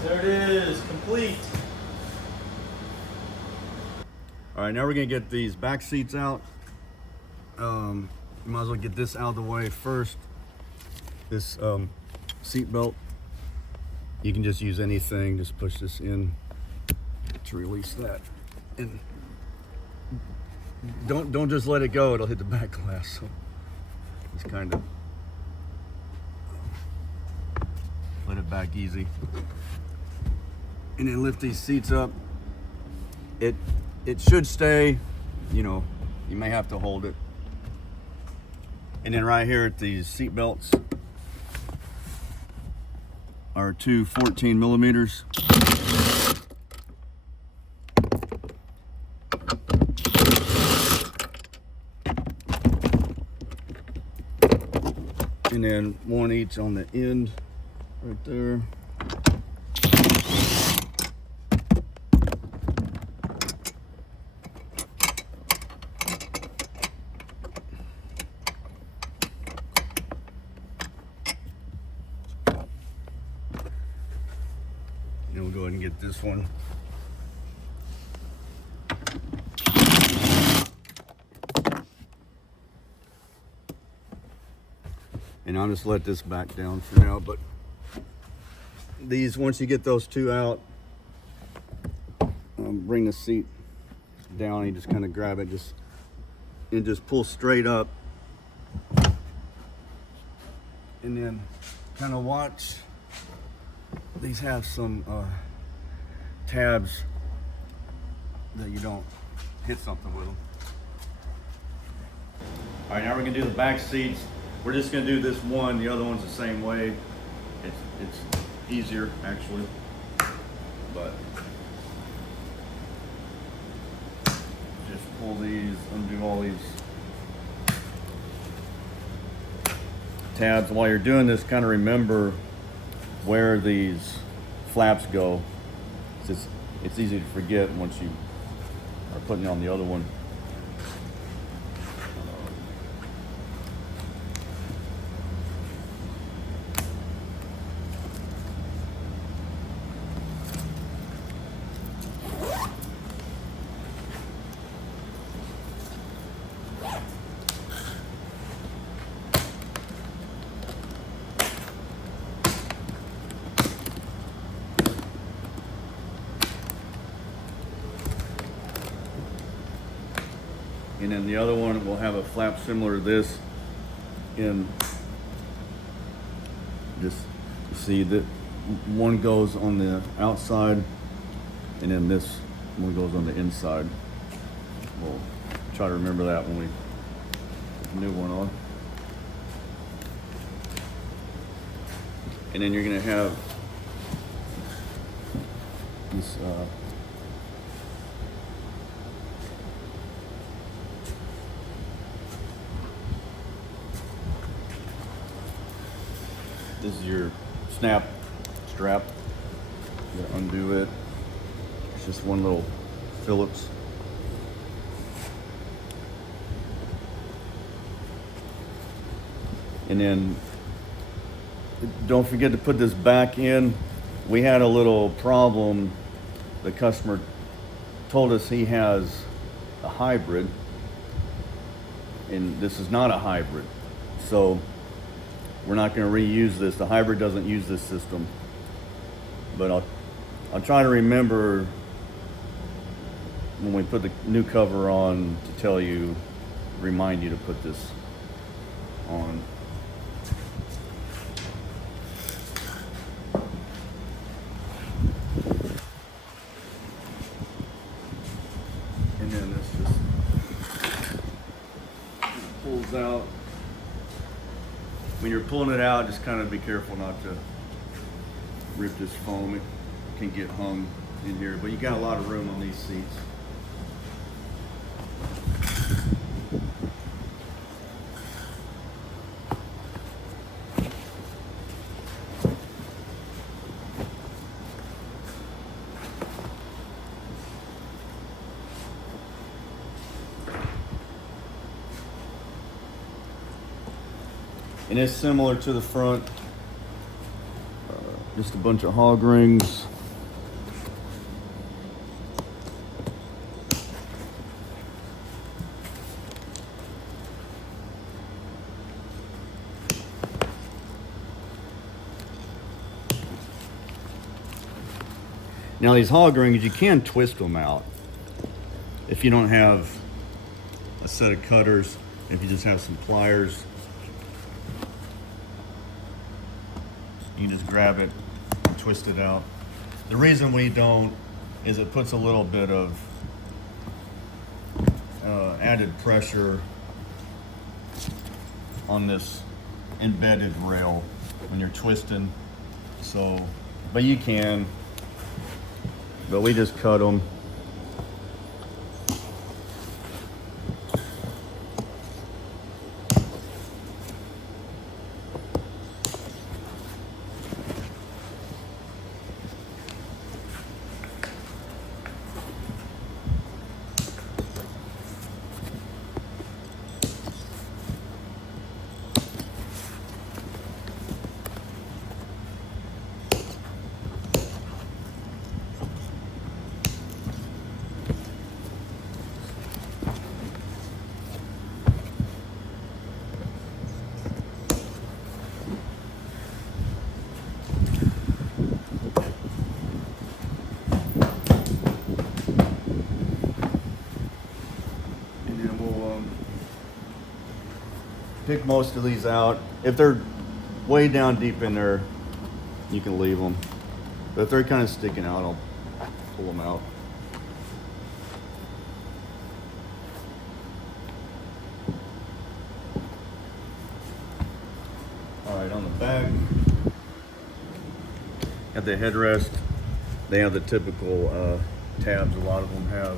There it is, complete. All right, now we're gonna get these back seats out. You might as well get this out of the way first. This seat belt, you can just use anything. Just push this in to release that, and don't just let it go. It'll hit the back glass. So just kind of let it back easy. And then lift these seats up. It should stay, You may have to hold it. And then right here at these seat belts are two 14 millimeters. And then one each on the end right there. And we'll go ahead and get this one. And I'll just let this back down for now, but these, once you get those two out, bring the seat down, you just kind of grab it and just pull straight up. And then kind of watch. These have some tabs that you don't hit something with them. All right, now we're gonna do the back seats. We're just gonna do this one. The other one's the same way. It's easier actually, but just pull these, undo all these tabs. While you're doing this, kind of remember where these flaps go. It's easy to forget once you are putting on the other one. And then the other one will have a flap similar to this. And just see that one goes on the outside and then this one goes on the inside. We'll try to remember that when we put the new one on. And then you're gonna have this this is your snap strap. You gotta undo it. It's just one little Phillips. And then don't forget to put this back in. We had a little problem. The customer told us he has a hybrid, and this is not a hybrid. So we're not going to reuse this. The hybrid doesn't use this system. But I'll try to remember when we put the new cover on to tell you, remind you to put this on. And then this just pulls out. When you're pulling it out, just kind of be careful not to rip this foam. It can get hung in here, but you got a lot of room on these seats. And it's similar to the front, just a bunch of hog rings. Now these hog rings, you can twist them out if you don't have a set of cutters, if you just have some pliers. You just grab it and twist it out. The reason we don't is it puts a little bit of added pressure on this embedded rail when you're twisting. So, but you can, but we just cut them. Pick most of these out. If they're way down deep in there, you can leave them. But if they're kind of sticking out, I'll pull them out. All right, on the back, at the headrest, they have the typical tabs. A lot of them have.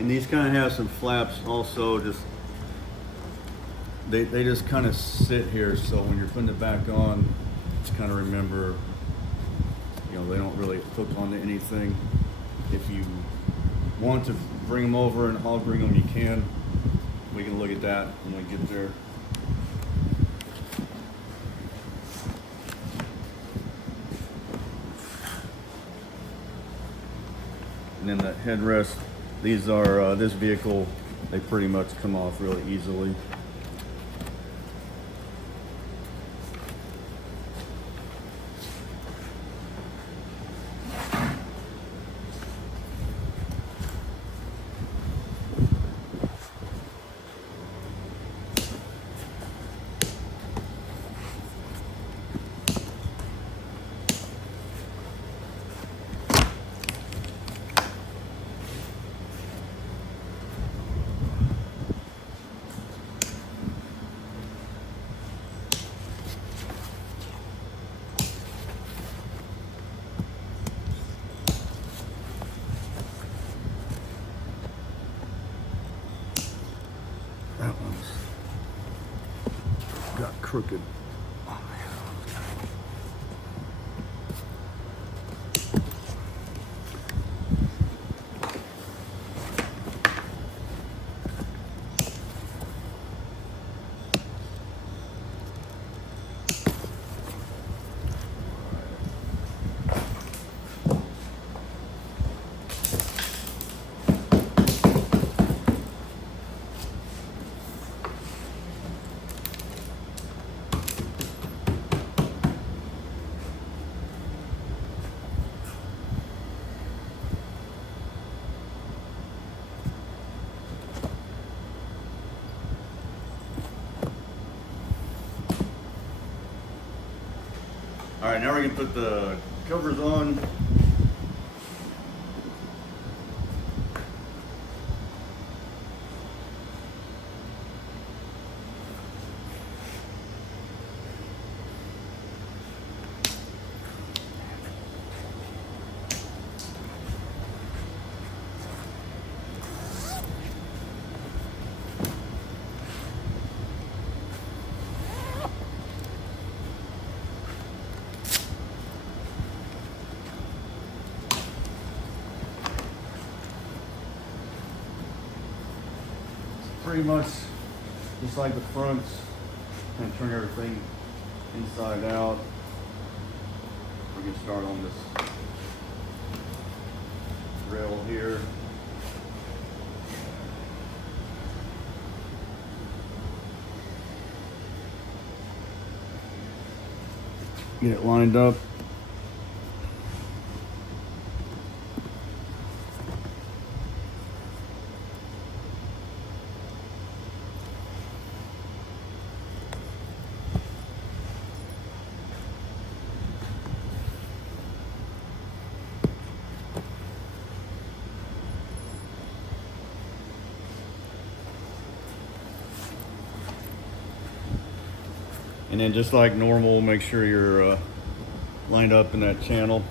And these kind of have some flaps also, just they just kind of sit here, so when you're putting it back on, just kind of remember, you know, they don't really hook onto anything. If you want to bring them over and hog ring them, you can. We can look at that when we get there. And then the headrest. These are, this vehicle, they pretty much come off really easily. That one's got crooked. Oh, all right, now we're gonna put the covers on. Pretty much just like the fronts, And turn everything inside out. We're gonna start on this rail here. Get it lined up. And then just like normal, make sure you're lined up in that channel.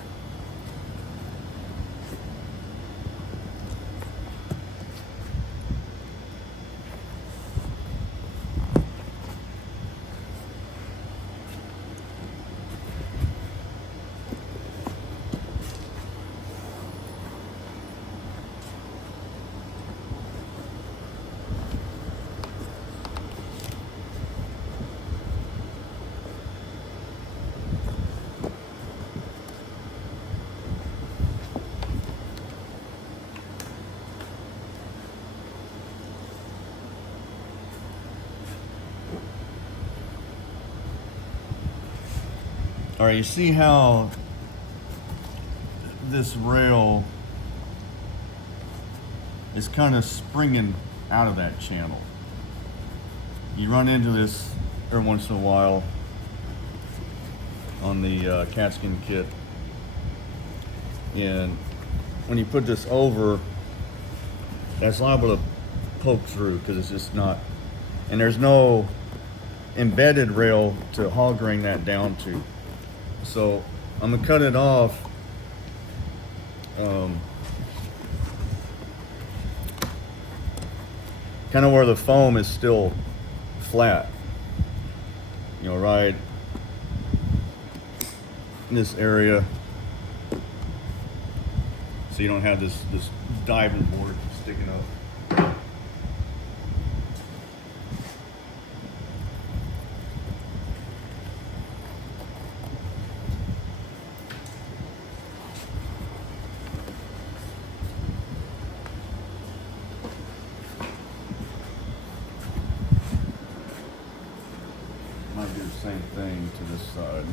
All right, you see how this rail is kind of springing out of that channel. You run into this every once in a while on the Katzkin kit. And when you put this over, that's liable to poke through because it's just not, and there's no embedded rail to hog ring that down to. So I'm gonna cut it off kind of where the foam is still flat, you know, right in this area, so you don't have this diving board sticking up. Might do the same thing to this side.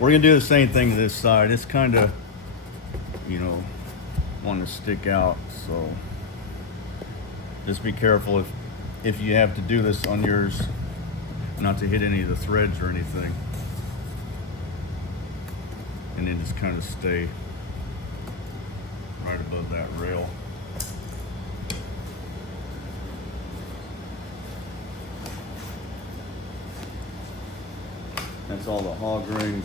We're gonna do the same thing to this side. It's kind of, you know, wanting to stick out, so just be careful if you have to do this on yours, not to hit any of the threads or anything, and then just kind of stay right above that rail. That's all the hog rings.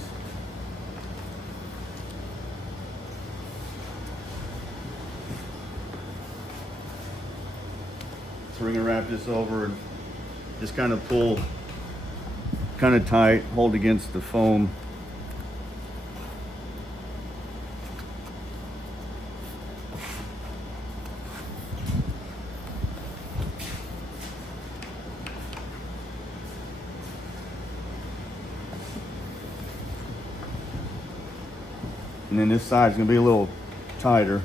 So we're gonna wrap this over and just kind of pull kind of tight, hold against the foam. And then this side's gonna be a little tighter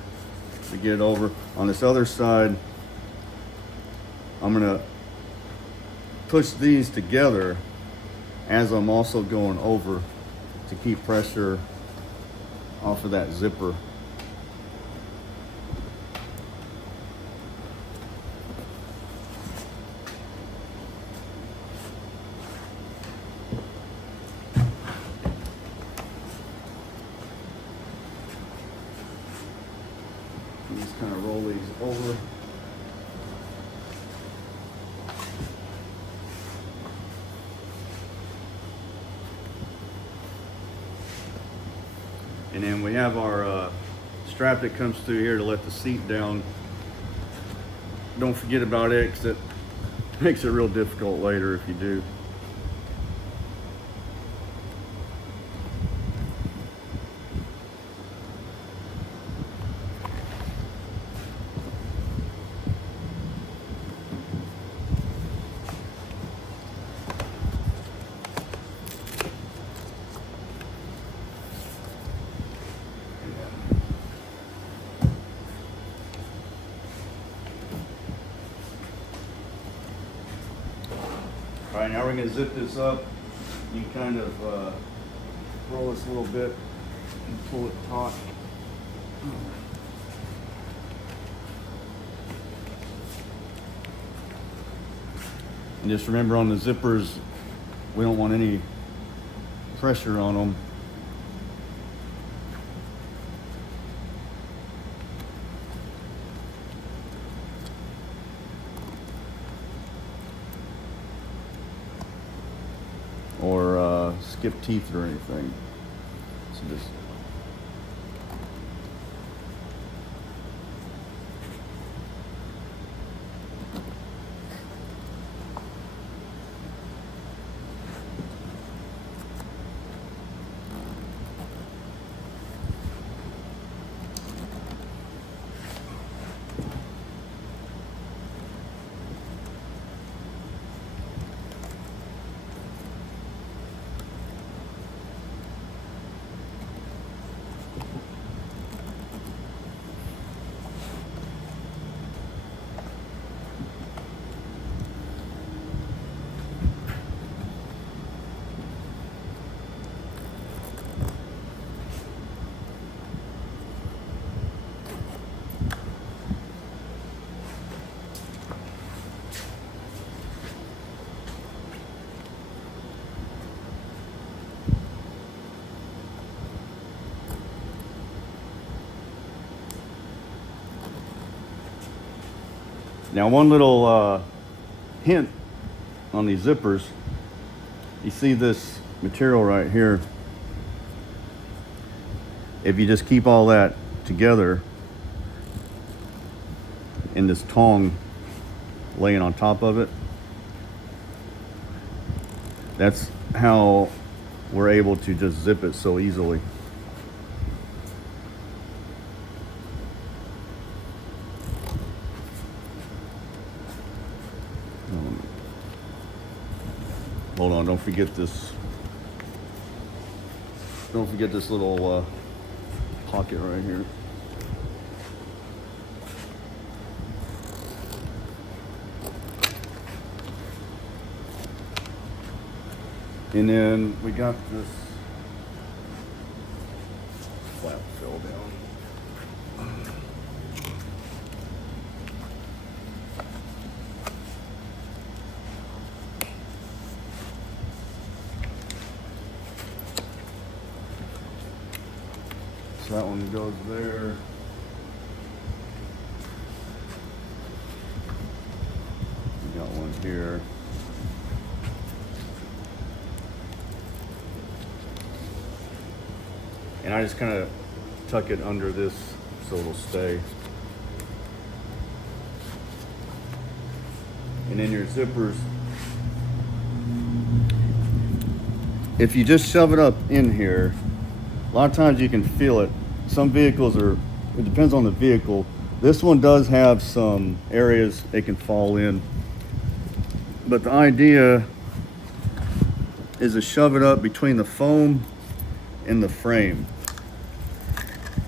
to get it over. On this other side, I'm gonna push these together as I'm also going over to keep pressure off of that zipper. roll these over. And then we have our strap that comes through here to let the seat down. Don't forget about it, because it makes it real difficult later if you do. All right, now we're going to zip this up. You kind of roll this a little bit and pull it taut. And just remember, on the zippers, we don't want any pressure on them. Or skip teeth or anything. So just now, one little hint on these zippers. You see this material right here. If you just keep all that together and this tongue laying on top of it, that's how we're able to just zip it so easily. Hold on, don't forget this. Don't forget this little pocket right here. And then we got this flap fell down. So that one goes there. We got one here. And I just kind of tuck it under this so it'll stay. And then your zippers, if you just shove it up in here, a lot of times you can feel it. Some vehicles are, it depends on the vehicle. This one does have some areas it can fall in. But the idea is to shove it up between the foam and the frame.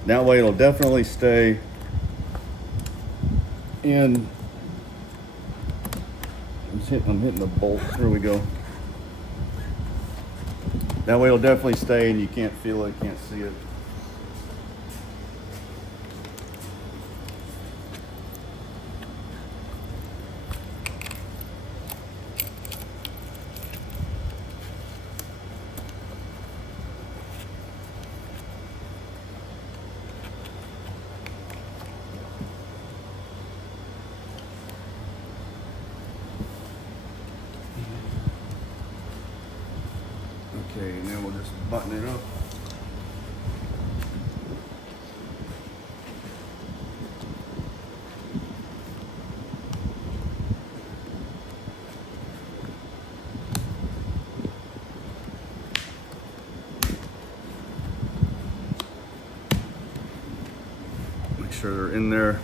That way it'll definitely stay in. I'm hitting the bolt. Here we go. That way it'll definitely stay and you can't feel it, can't see it. Okay, and then we'll just button it up. Make sure they're in there.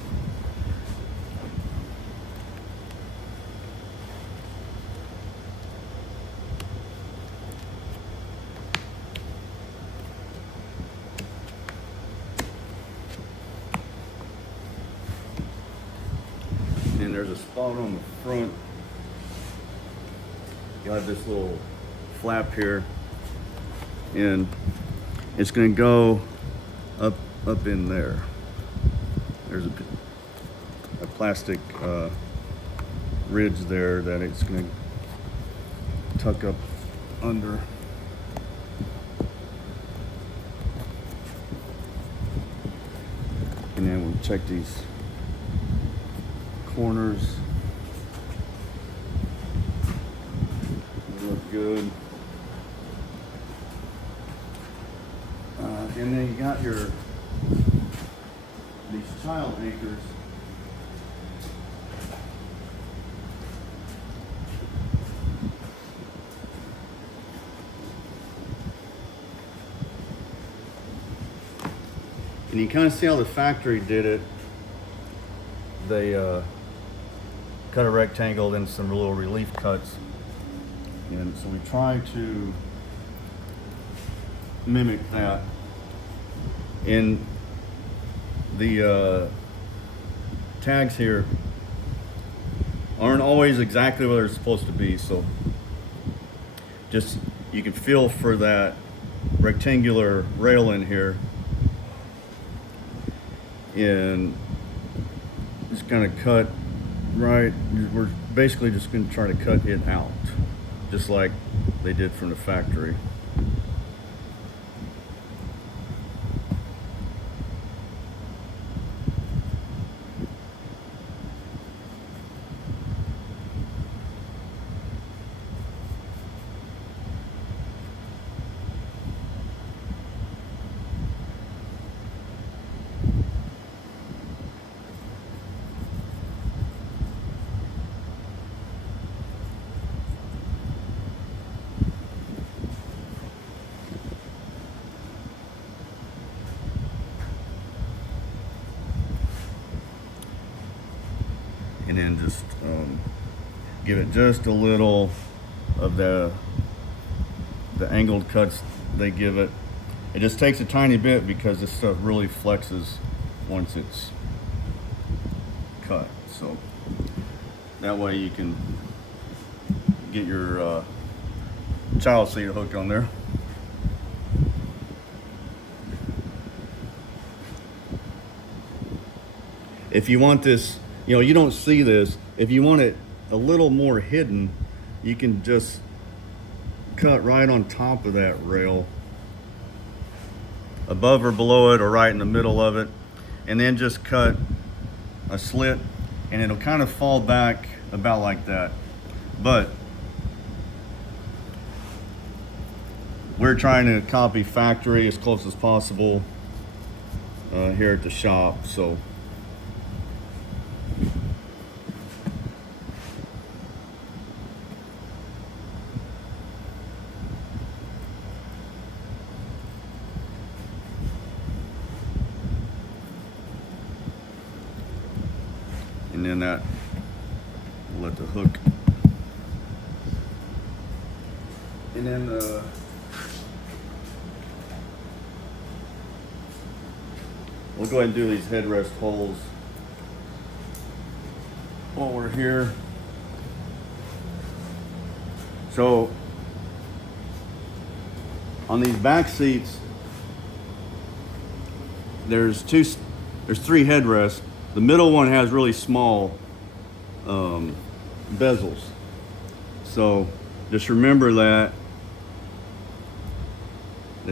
And there's a spot on the front. You have this little flap here, and it's going to go up in there. There's a plastic ridge there that it's going to tuck up under. And then we'll check these corners. They look good. And then you got these child anchors. And you kind of see how the factory did it. They cut a rectangle, then some little relief cuts. And so we try to mimic that. And the tags here aren't always exactly where they're supposed to be, so just you can feel for that rectangular rail in here, and just kind of cut right. We're basically just going to try to cut it out, just like they did from the factory. And then just give it just a little of the angled cuts they give it. It just takes a tiny bit because this stuff really flexes once it's cut. So that way you can get your child seat hooked on there. If you want this, you know, you don't see this. If you want it a little more hidden, you can just cut right on top of that rail, above or below it, or right in the middle of it, and then just cut a slit, and it'll kind of fall back about like that. But we're trying to copy factory as close as possible here at the shop, so and then that we'll let the hook, and then we'll go ahead and do these headrest holes while we're here. So on these back seats, there's three headrests. The middle one has really small bezels. So just remember that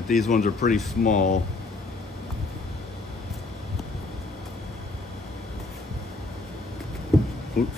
these ones are pretty small. Oops.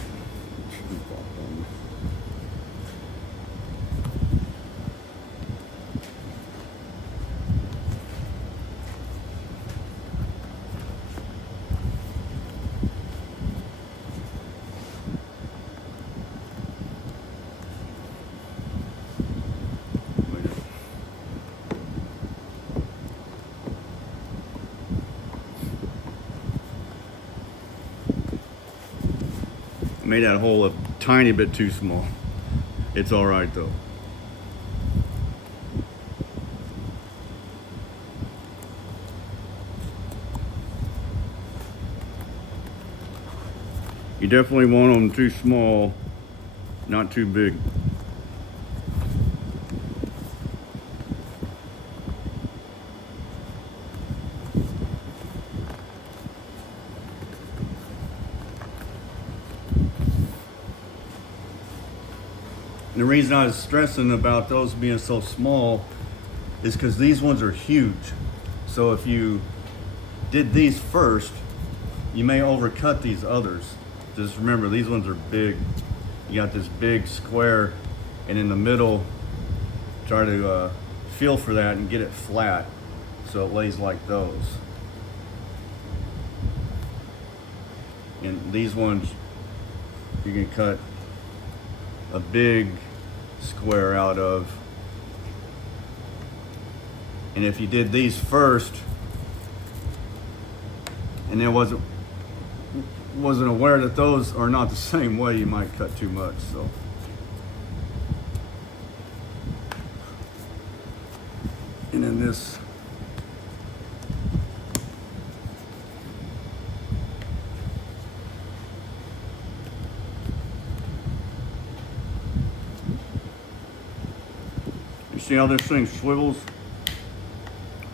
Made that hole a tiny bit too small. It's all right though. You definitely want them too small, not too big. And the reason I was stressing about those being so small is because these ones are huge. So if you did these first, you may overcut these others. Just remember, these ones are big. You got this big square, and in the middle, try to feel for that and get it flat so it lays like those. And these ones, you can cut a big square out of. And if you did these first and then wasn't aware that those are not the same way, you might cut too much. So and then this see how this thing swivels?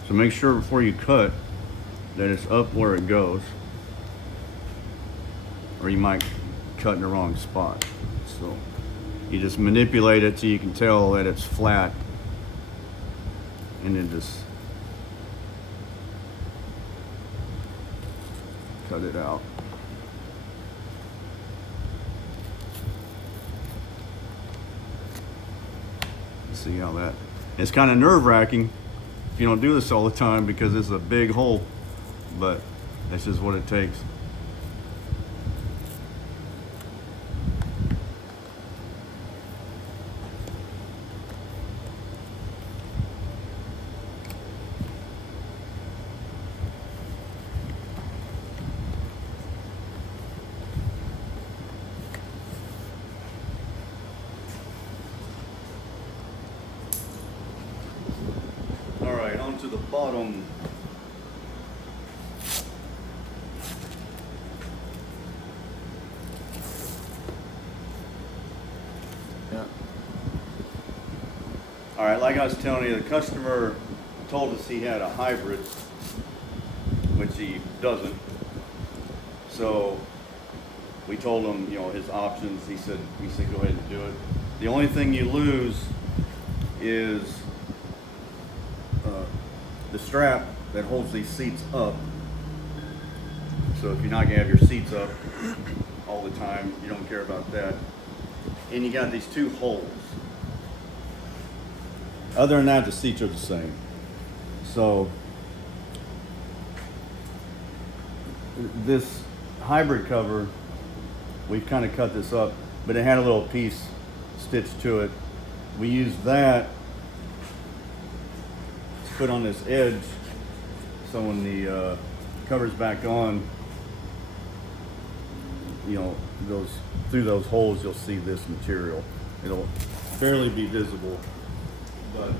So make sure before you cut that it's up where it goes, or you might cut in the wrong spot. So you just manipulate it so you can tell that it's flat, and then just cut it out. See how that, it's kind of nerve-wracking if you don't do this all the time because it's a big hole, but that's just what it takes. To the bottom. Yeah. All right, like I was telling you, the customer told us he had a hybrid, which he doesn't. So we told him, you know, his options. We said go ahead and do it. The only thing you lose is the strap that holds these seats up. So if you're not gonna have your seats up all the time, you don't care about that. And you got these two holes. Other than that, the seats are the same. So this hybrid cover, we've kind of cut this up, but it had a little piece stitched to it. We used that put on this edge, so when the cover's back on, you know, through those holes you'll see this material. It'll barely be visible, but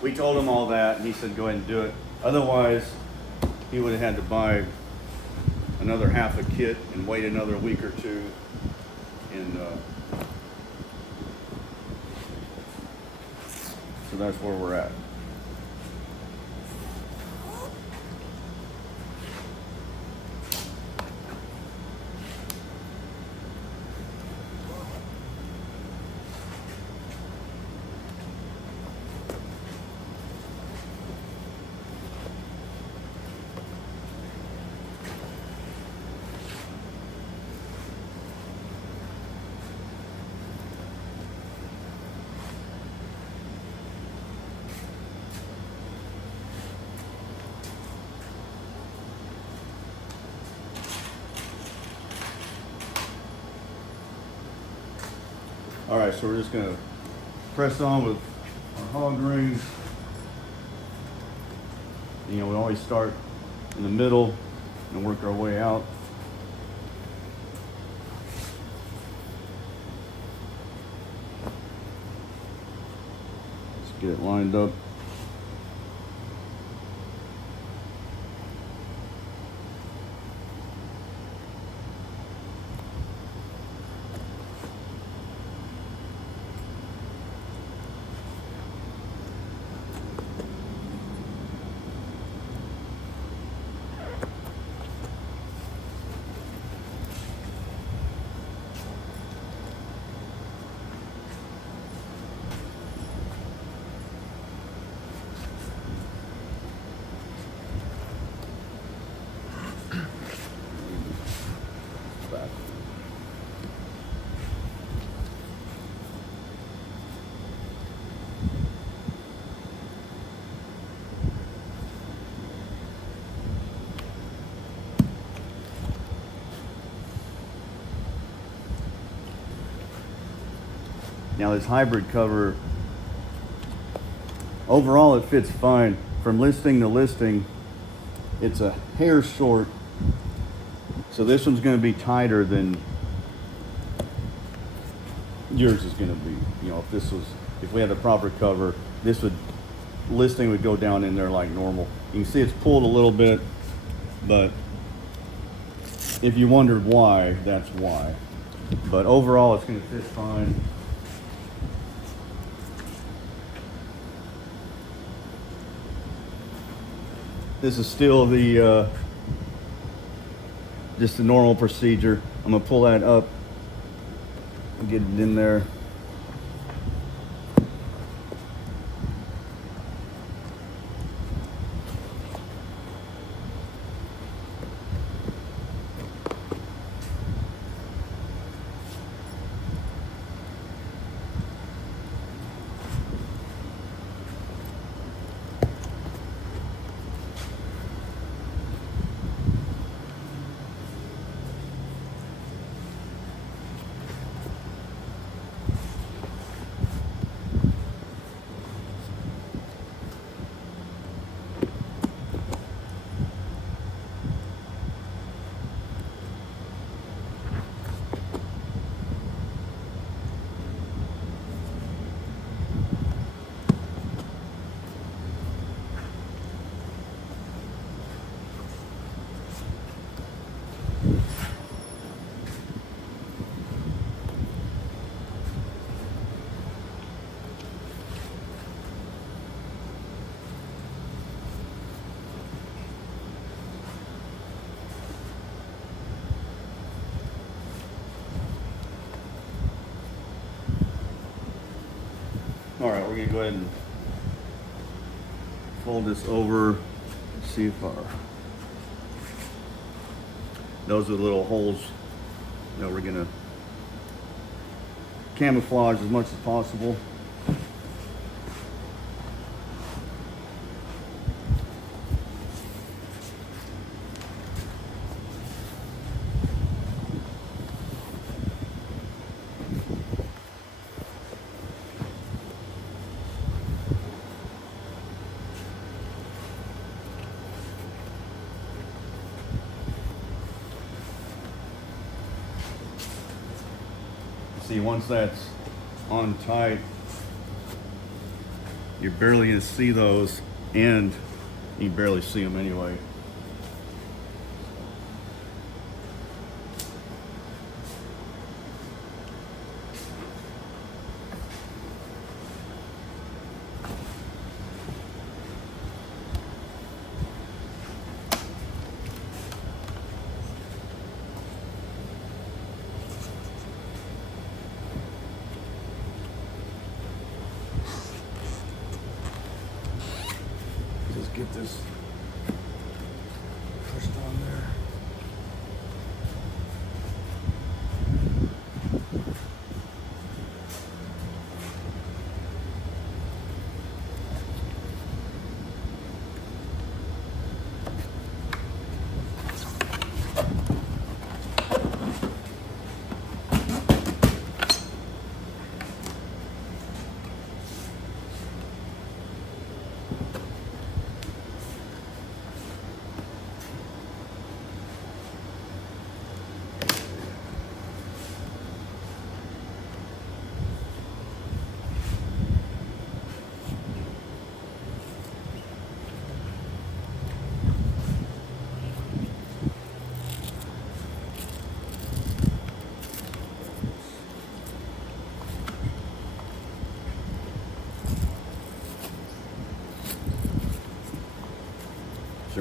we told him all that and he said go ahead and do it. Otherwise he would have had to buy another half a kit and wait another week or two, and so that's where we're at. All right, so we're just gonna press on with our hog rings. You know, we always start in the middle and work our way out. Get it lined up. Back. Now this hybrid cover, overall it fits fine. From listing to listing, it's a hair short. So this one's going to be tighter than yours is going to be. You know, if we had the proper cover, listing would go down in there like normal. You can see it's pulled a little bit, but if you wondered why, that's why. But overall it's going to fit fine. This is still the just the normal procedure. I'm gonna pull that up and get it in there. All right, we're gonna go ahead and fold this over, see if those are the little holes that we're gonna camouflage as much as possible. See, once that's on tight, you're barely gonna see those, and you can barely see them anyway. Get this pushed on there.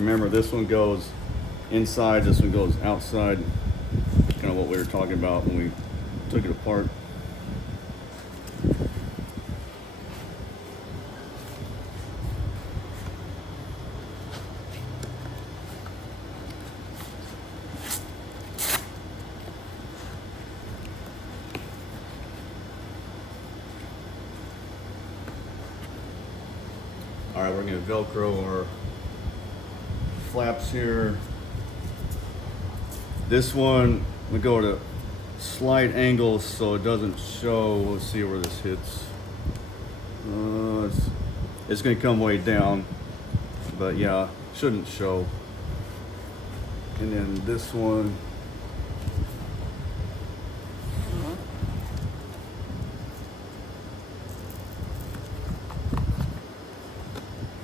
Remember, this one goes inside, this one goes outside. Kind of what we were talking about when we took it apart. All right, we're gonna Velcro our flaps here. This one, we go to slight angles so it doesn't show. We'll see where this hits. It's gonna come way down, but yeah, shouldn't show. And then this one,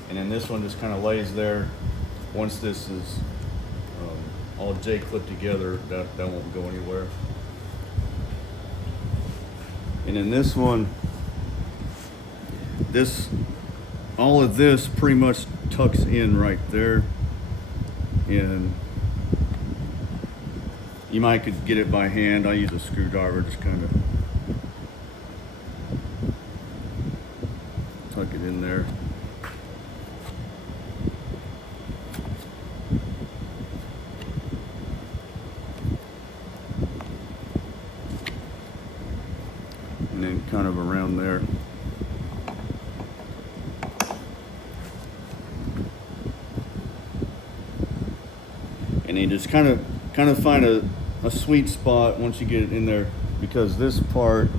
and then this one just kind of lays there. Once this is all J clipped together, that won't go anywhere. And then this one, all of this pretty much tucks in right there, and you might could get it by hand. I use a screwdriver, just kind of tuck it in there. And then kind of around there. And you just kind of find a sweet spot once you get it in there, because this part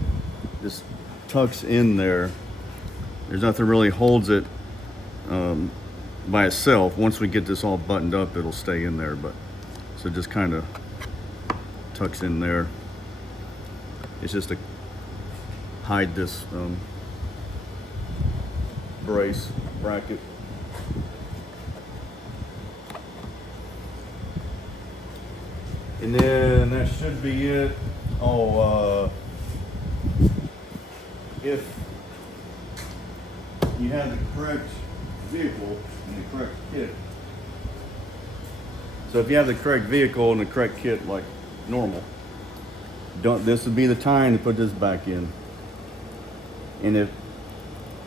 just tucks in there. There's nothing really holds it by itself. Once we get this all buttoned up, it'll stay in there, but so it just kind of tucks in there. It's just to hide this bracket. And then that should be it. If you have the correct vehicle and the correct kit. So if you have the correct vehicle and the correct kit like normal, this would be the time to put this back in. And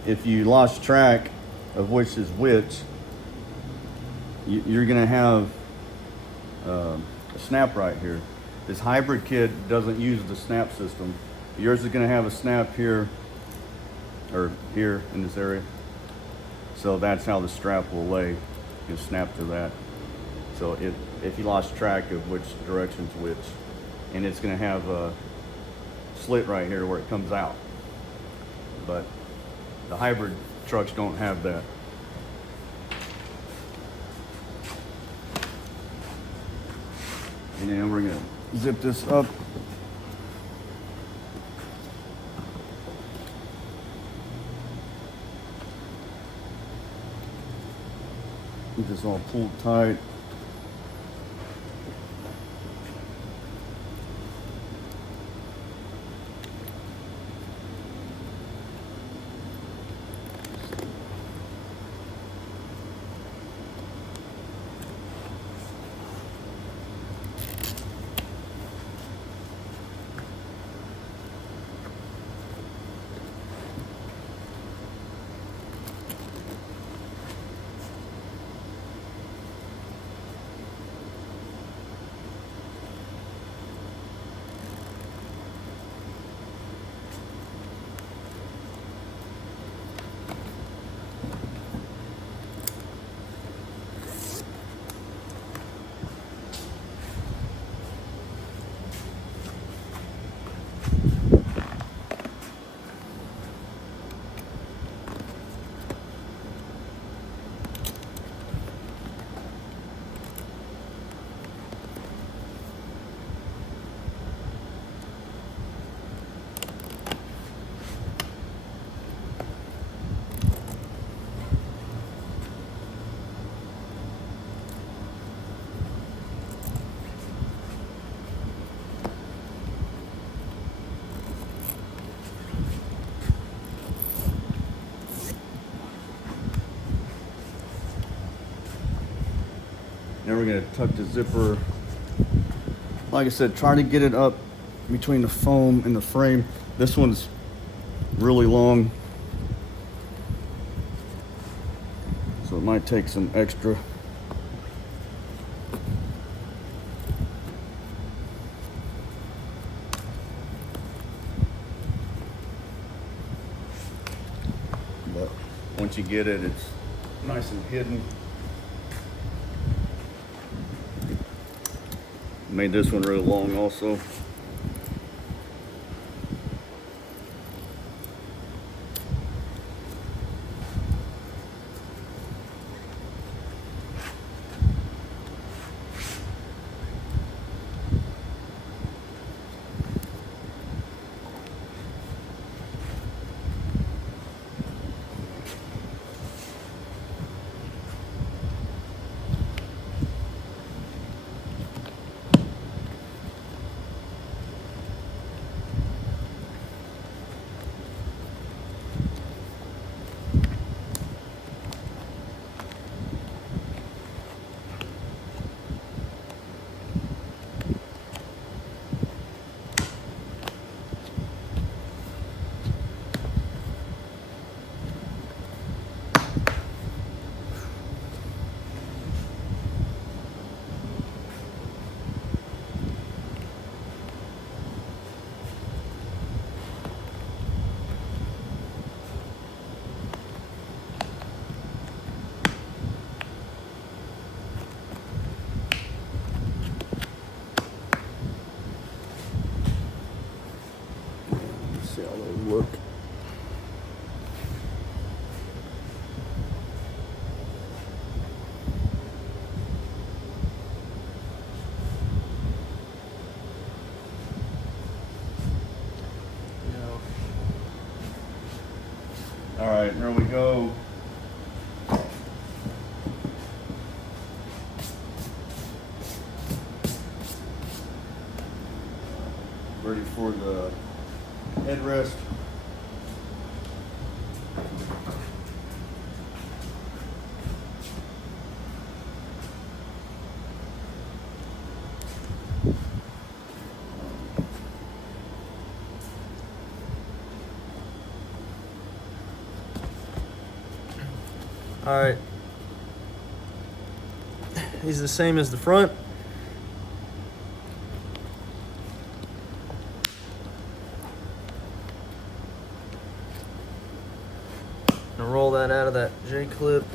if you lost track of which is which, you're gonna have a snap right here. This hybrid kit doesn't use the snap system. Yours is gonna have a snap here, or here in this area. So that's how the strap will lay. You snap to that. So if you lost track of which direction's which, and it's gonna have a slit right here where it comes out. But the hybrid trucks don't have that. And then we're gonna zip this up. Get this all pulled tight. we're gonna tuck the zipper. Like I said, try to get it up between the foam and the frame. This one's really long, so it might take some extra. But once you get it, it's nice and hidden. Made this one really long also. See how they work. All right, there we go. Ready for the headrest. All right. These are the same as the front. Now roll that out of that J-clip.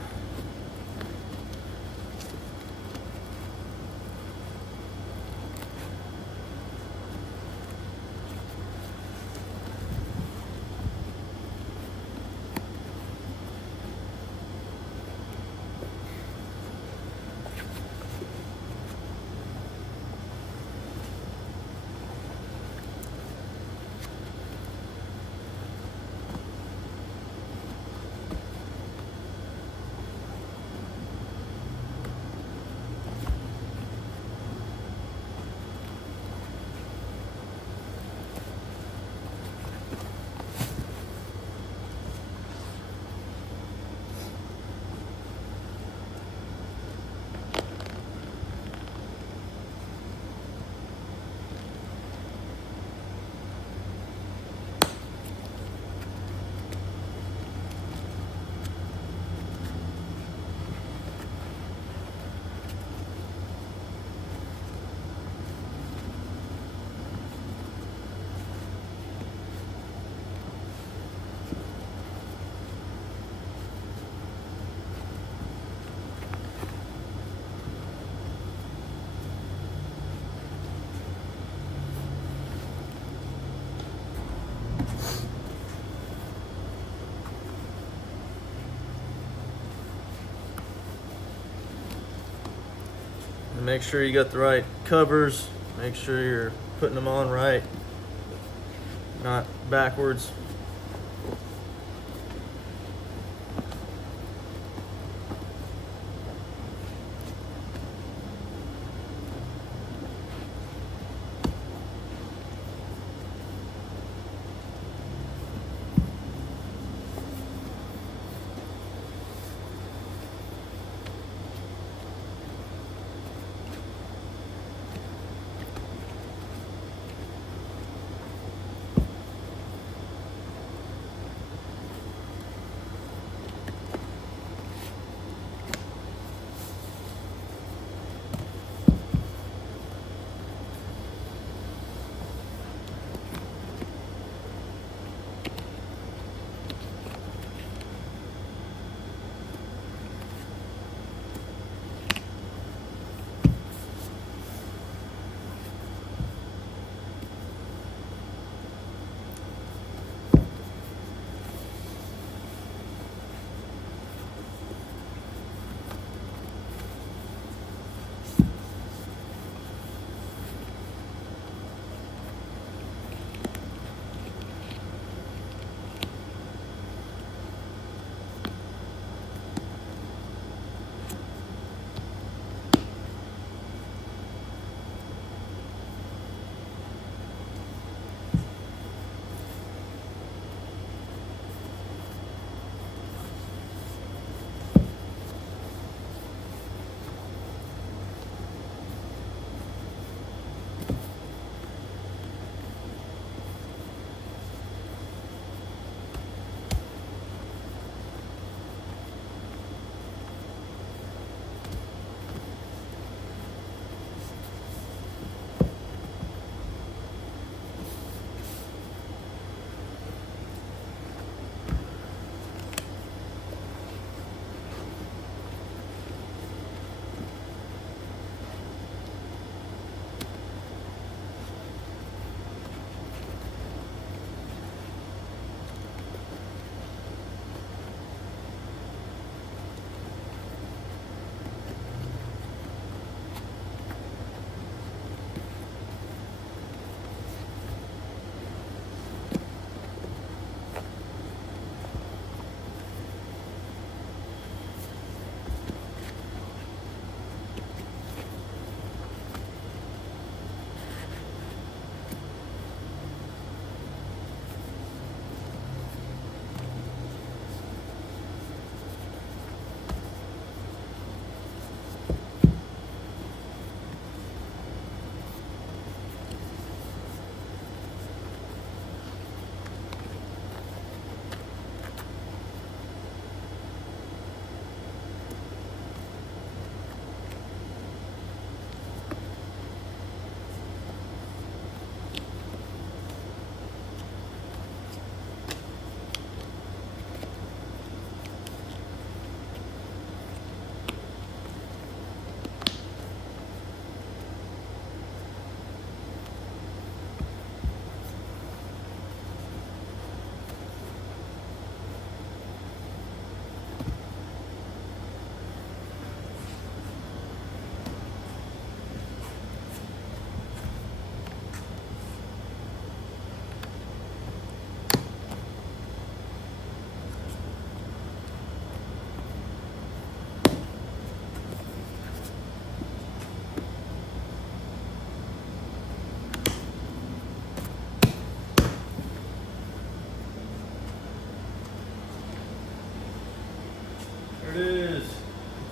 And make sure you got the right covers. Make sure you're putting them on right, not backwards.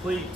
complete